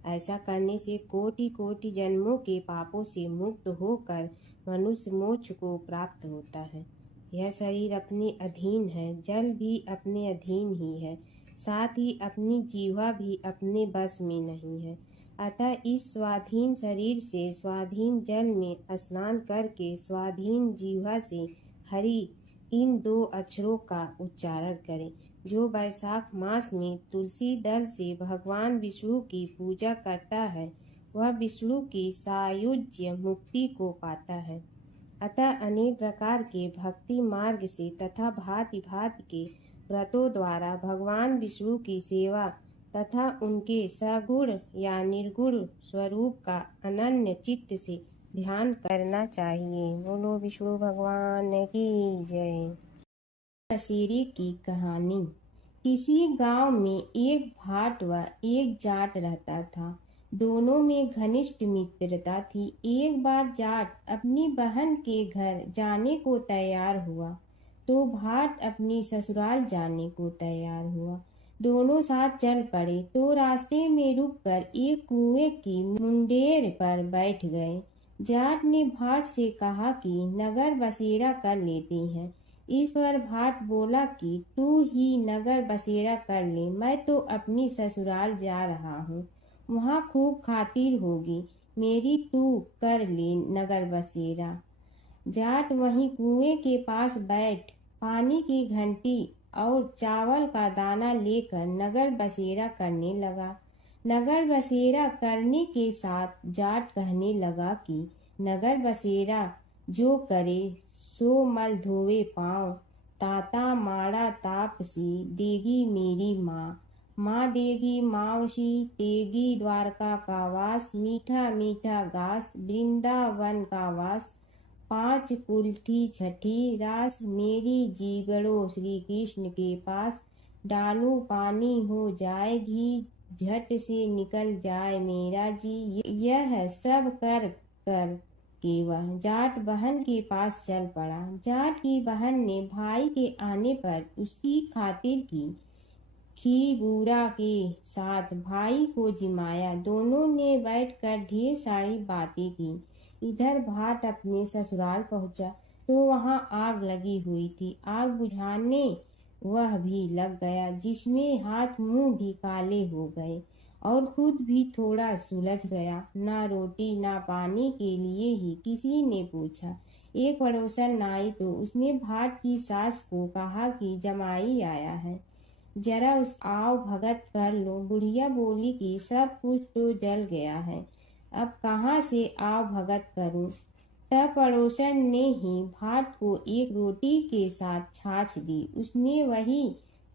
ऐसा करने से कोटि कोटि जन्मों के पापों से मुक्त होकर मनुष्य मोक्ष को प्राप्त होता है। यह शरीर अपने अधीन है, जल भी अपने अधीन ही है, साथ ही अपनी जीवा भी अपने बस में नहीं है। अतः इस स्वाधीन शरीर से स्वाधीन जल में स्नान करके स्वाधीन जीवा से हरि इन 2 अक्षरों का उच्चारण करें। जो बैसाख मास में तुलसी दल से भगवान विष्णु की पूजा करता है वह विष्णु की सायुज्य मुक्ति को पाता है। अतः अनेक प्रकार के भक्ति मार्ग से तथा भांति भांति के व्रतों द्वारा भगवान विष्णु की सेवा तथा उनके सगुण या निर्गुण स्वरूप का अनन्य चित्त से ध्यान करना चाहिए। बोलो विष्णु भगवान की जय। बसेरे की कहानी। किसी गांव में एक भाट व एक जाट रहता था। दोनों में घनिष्ठ मित्रता थी। एक बार जाट अपनी बहन के घर जाने को तैयार हुआ तो भाट अपनी ससुराल जाने को तैयार हुआ। दोनों साथ चल पड़े तो रास्ते में रुककर एक कुएं की मुंडेर पर बैठ गए। जाट ने भाट से कहा कि नगर बसेरा कर लेते हैं। इस पर भाट बोला कि तू ही नगर बसेरा कर ले, मैं तो अपनी ससुराल जा रहा हूँ, वहाँ खूब खातिर होगी मेरी, तू कर ले नगर बसेरा। जाट वहीं कुएं के पास बैठ पानी की घंटी और चावल का दाना लेकर नगर बसेरा करने लगा। नगर बसेरा करने के साथ जाट कहने लगा कि नगर बसेरा जो करे सो मल धोवे पाँव, ताता माड़ा तापसी देगी मेरी माँ। माँ देगी मावशी तेगी द्वारका का वास, मीठा मीठा घास वृंदावन का वास। 5 कुल्ठी छठी रास मेरी जीवड़ो श्री कृष्ण के पास। डालू पानी हो जाए घी झट से निकल जाए मेरा जी। यह सब कर कर के वह जाट बहन के पास चल पड़ा। जाट की बहन ने भाई के आने पर उसकी खातिर की खी बूरा के साथ भाई को जिमाया। दोनों ने बैठकर ढेर सारी बातें की। इधर भाट अपने ससुराल पहुंचा तो वहां आग लगी हुई थी। आग बुझाने वह भी लग गया, जिसमें हाथ मुंह भी काले हो गए और खुद भी थोड़ा सुलझ गया। ना रोटी ना पानी के लिए ही किसी ने पूछा। एक पड़ोसन आई तो उसने भाट की सास को कहा कि जमाई आया है, जरा उस आओ भगत कर लो। बुढ़िया बोली कि सब कुछ तो जल गया है, अब कहाँ से आओ भगत करूं। तब पड़ोसन ने ही भाट को एक रोटी के साथ छाछ दी। उसने वही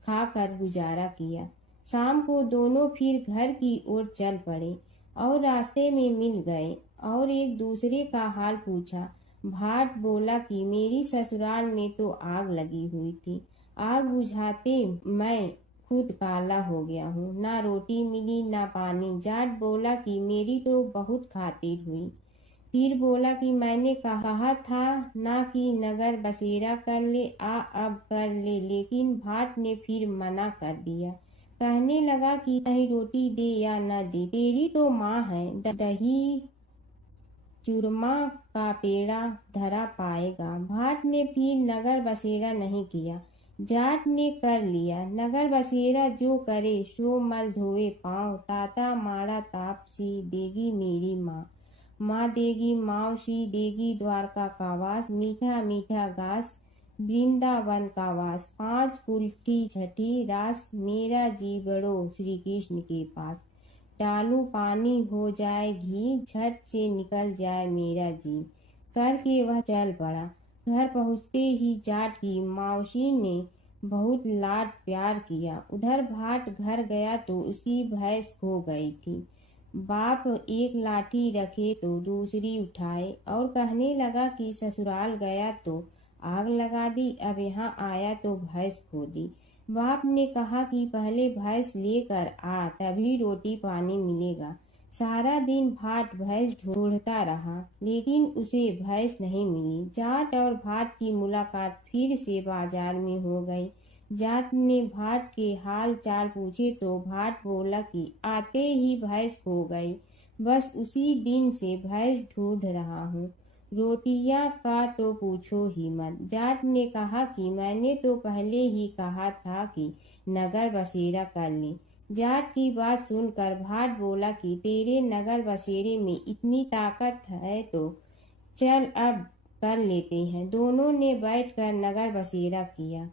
खाकर गुजारा किया। शाम को दोनों फिर घर की ओर चल पड़े और रास्ते में मिल गए और एक दूसरे का हाल पूछा। भाट बोला कि मेरी ससुराल में तो आग लगी हुई थी, आग बुझाते मैं खुद काला हो गया हूँ, ना रोटी मिली ना पानी। जाट बोला कि मेरी तो बहुत खातिर हुई। फिर बोला कि मैंने कहा था ना कि नगर बसेरा कर ले, आ अब कर ले, लेकिन भाट ने फिर मना कर दिया। कहने लगा कि चाहे रोटी दे या न दे, तेरी तो माँ है, दही चूरमा का पेड़ा धरा पाएगा। भाट ने फिर नगर बसेरा नहीं किया, जाट ने कर लिया। नगर बसेरा जो करे सो मल धोवे पाँव, ताता माड़ा तापसी देगी मेरी माँ। माँ देगी मावशी देगी द्वारका का वास, मीठा मीठा घास वृंदावन का वास। 5 कुल्ठी छठी रास मेरा जीवड़ो श्री कृष्ण के पास। डालू पानी हो जाए घी झट से निकल जाए मेरा जी। करके वह चल पड़ा। घर पहुँचते ही जाट की मावशी ने बहुत लाड प्यार किया। उधर भाट घर गया तो उसकी भैंस खो गई थी। बाप एक लाठी रखे तो दूसरी उठाए और कहने लगा कि ससुराल गया तो आग लगा दी, अब यहाँ आया तो भैंस खो दी। बाप ने कहा कि पहले भैंस लेकर आ, तभी रोटी पानी मिलेगा। सारा दिन भाट भैंस ढूंढता रहा, लेकिन उसे भैंस नहीं मिली। जाट और भाट की मुलाकात फिर से बाजार में हो गई। जाट ने भाट के हाल चाल पूछे तो भाट बोला कि आते ही भैंस खो गई, बस उसी दिन से भैंस ढूंढ रहा हूँ। रोटियां का तो पूछो ही मत। जाट ने कहा कि मैंने तो पहले ही कहा था कि नगर बसेरा कर ले। जाट की बात सुनकर भाट बोला कि तेरे नगर बसेरे में इतनी ताकत है तो चल अब कर लेते हैं। दोनों ने बैठकर नगर बसेरा किया।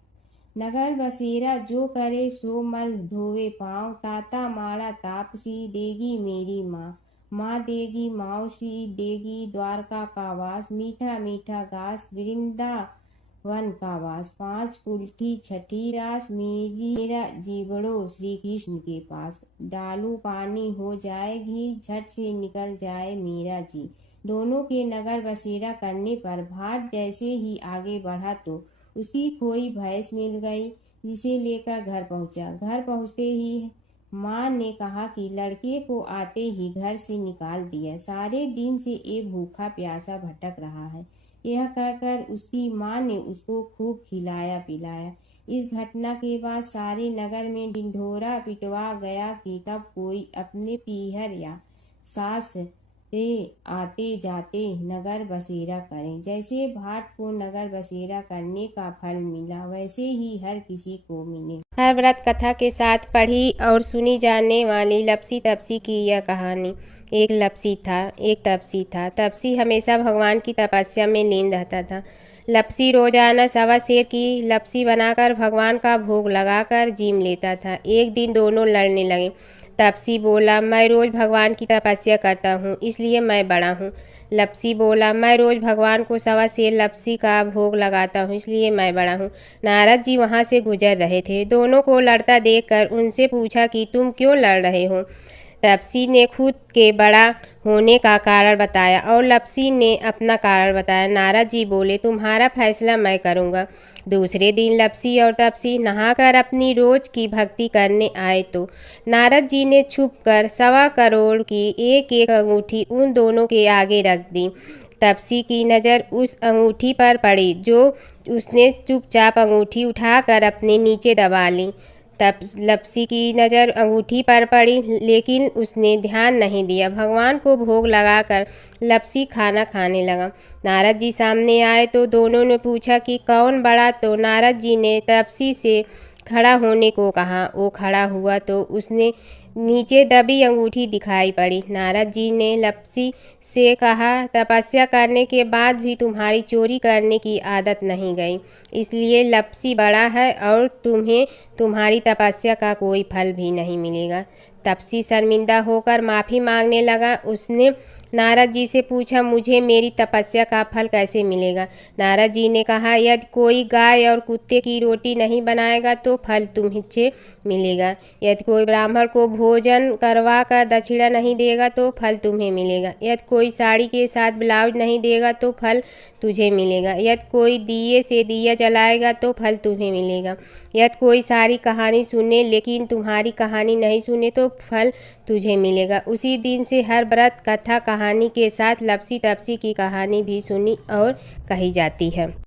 नगर बसेरा जो करे सो मल धोवे पाँव, ताता माड़ा तापसी देगी मेरी माँ। माँ देगी मावशी देगी द्वारका का वास, मीठा मीठा घास वृंदावन का वास। 5 कुल्ठी छठी रास मेरा जीवड़ो श्री कृष्ण के पास। डालू पानी हो जाए घी झट से निकल जाए मेरा जी। दोनों के नगर बसेरा करने पर भाट जैसे ही आगे बढ़ा तो उसकी खोई भैंस मिल गई, जिसे लेकर घर पहुंचा। घर पहुंचते ही माँ ने कहा कि लड़के को आते ही घर से निकाल दिया, सारे दिन से एक भूखा प्यासा भटक रहा है। यह कहकर उसकी माँ ने उसको खूब खिलाया पिलाया। इस घटना के बाद सारे नगर में ढिंढोरा पिटवा गया कि कब कोई अपने पीहर या सास से आते जाते नगर बसेरा करें। जैसे भाट को नगर बसेरा करने का फल मिला, वैसे ही हर किसी को मिले। हर व्रत कथा के साथ पढ़ी और सुनी जाने वाली लपसी तपसी की यह कहानी। एक लपसी था, एक तपसी था। तपसी हमेशा भगवान की तपस्या में लीन रहता था। लपसी रोजाना 1.25 सेर की लपसी बनाकर भगवान का भोग लगाकर जीम लेता था। एक दिन दोनों लड़ने लगे। तपसी बोला, मैं रोज़ भगवान की तपस्या करता हूँ, इसलिए मैं बड़ा हूँ। लप्सी बोला, मैं रोज़ भगवान को 1.25 सेर लपसी का भोग लगाता हूँ, इसलिए मैं बड़ा हूँ। नारद जी वहाँ से गुजर रहे थे। दोनों को लड़ता देखकर उनसे पूछा कि तुम क्यों लड़ रहे हो। तपसी ने खुद के बड़ा होने का कारण बताया और लप्सी ने अपना कारण बताया। नारद जी बोले, तुम्हारा फैसला मैं करूँगा। दूसरे दिन लप्सी और तपसी नहाकर अपनी रोज की भक्ति करने आए तो नारद जी ने छुपकर 1.25 करोड़ की एक एक अंगूठी उन दोनों के आगे रख दी। तपसी की नज़र उस अंगूठी पर पड़ी जो उसने चुपचाप अंगूठी उठाकर अपने नीचे दबा ली। तब लप्सी की नज़र अंगूठी पर पड़ी, लेकिन उसने ध्यान नहीं दिया। भगवान को भोग लगाकर लप्सी खाना खाने लगा। नारद जी सामने आए तो दोनों ने पूछा कि कौन बड़ा, तो नारद जी ने तपसी से खड़ा होने को कहा। वो खड़ा हुआ तो उसने नीचे दबी अंगूठी दिखाई पड़ी। नारद जी ने लप्सी से कहा, तपस्या करने के बाद भी तुम्हारी चोरी करने की आदत नहीं गई, इसलिए लप्सी बड़ा है और तुम्हें तुम्हारी तपस्या का कोई फल भी नहीं मिलेगा। तपसी शर्मिंदा होकर माफ़ी मांगने लगा। उसने नारद जी से पूछा, मुझे मेरी तपस्या का फल कैसे मिलेगा। नारद जी ने कहा, यदि कोई गाय और कुत्ते की रोटी नहीं बनाएगा तो फल तुम्हें मिलेगा। यदि कोई ब्राह्मण को भोजन करवा कर दक्षिणा नहीं देगा तो फल तुम्हें मिलेगा। यदि कोई साड़ी के साथ ब्लाउज नहीं देगा तो फल तुझे मिलेगा। यदि कोई दिए से दिया जलाएगा तो फल तुम्हें मिलेगा। यदि कोई सारी कहानी सुने लेकिन तुम्हारी कहानी नहीं सुने तो फल तुझे मिलेगा। उसी दिन से हर व्रत कथा कहानी के साथ लप्सी तपसी की कहानी भी सुनी और कही जाती है।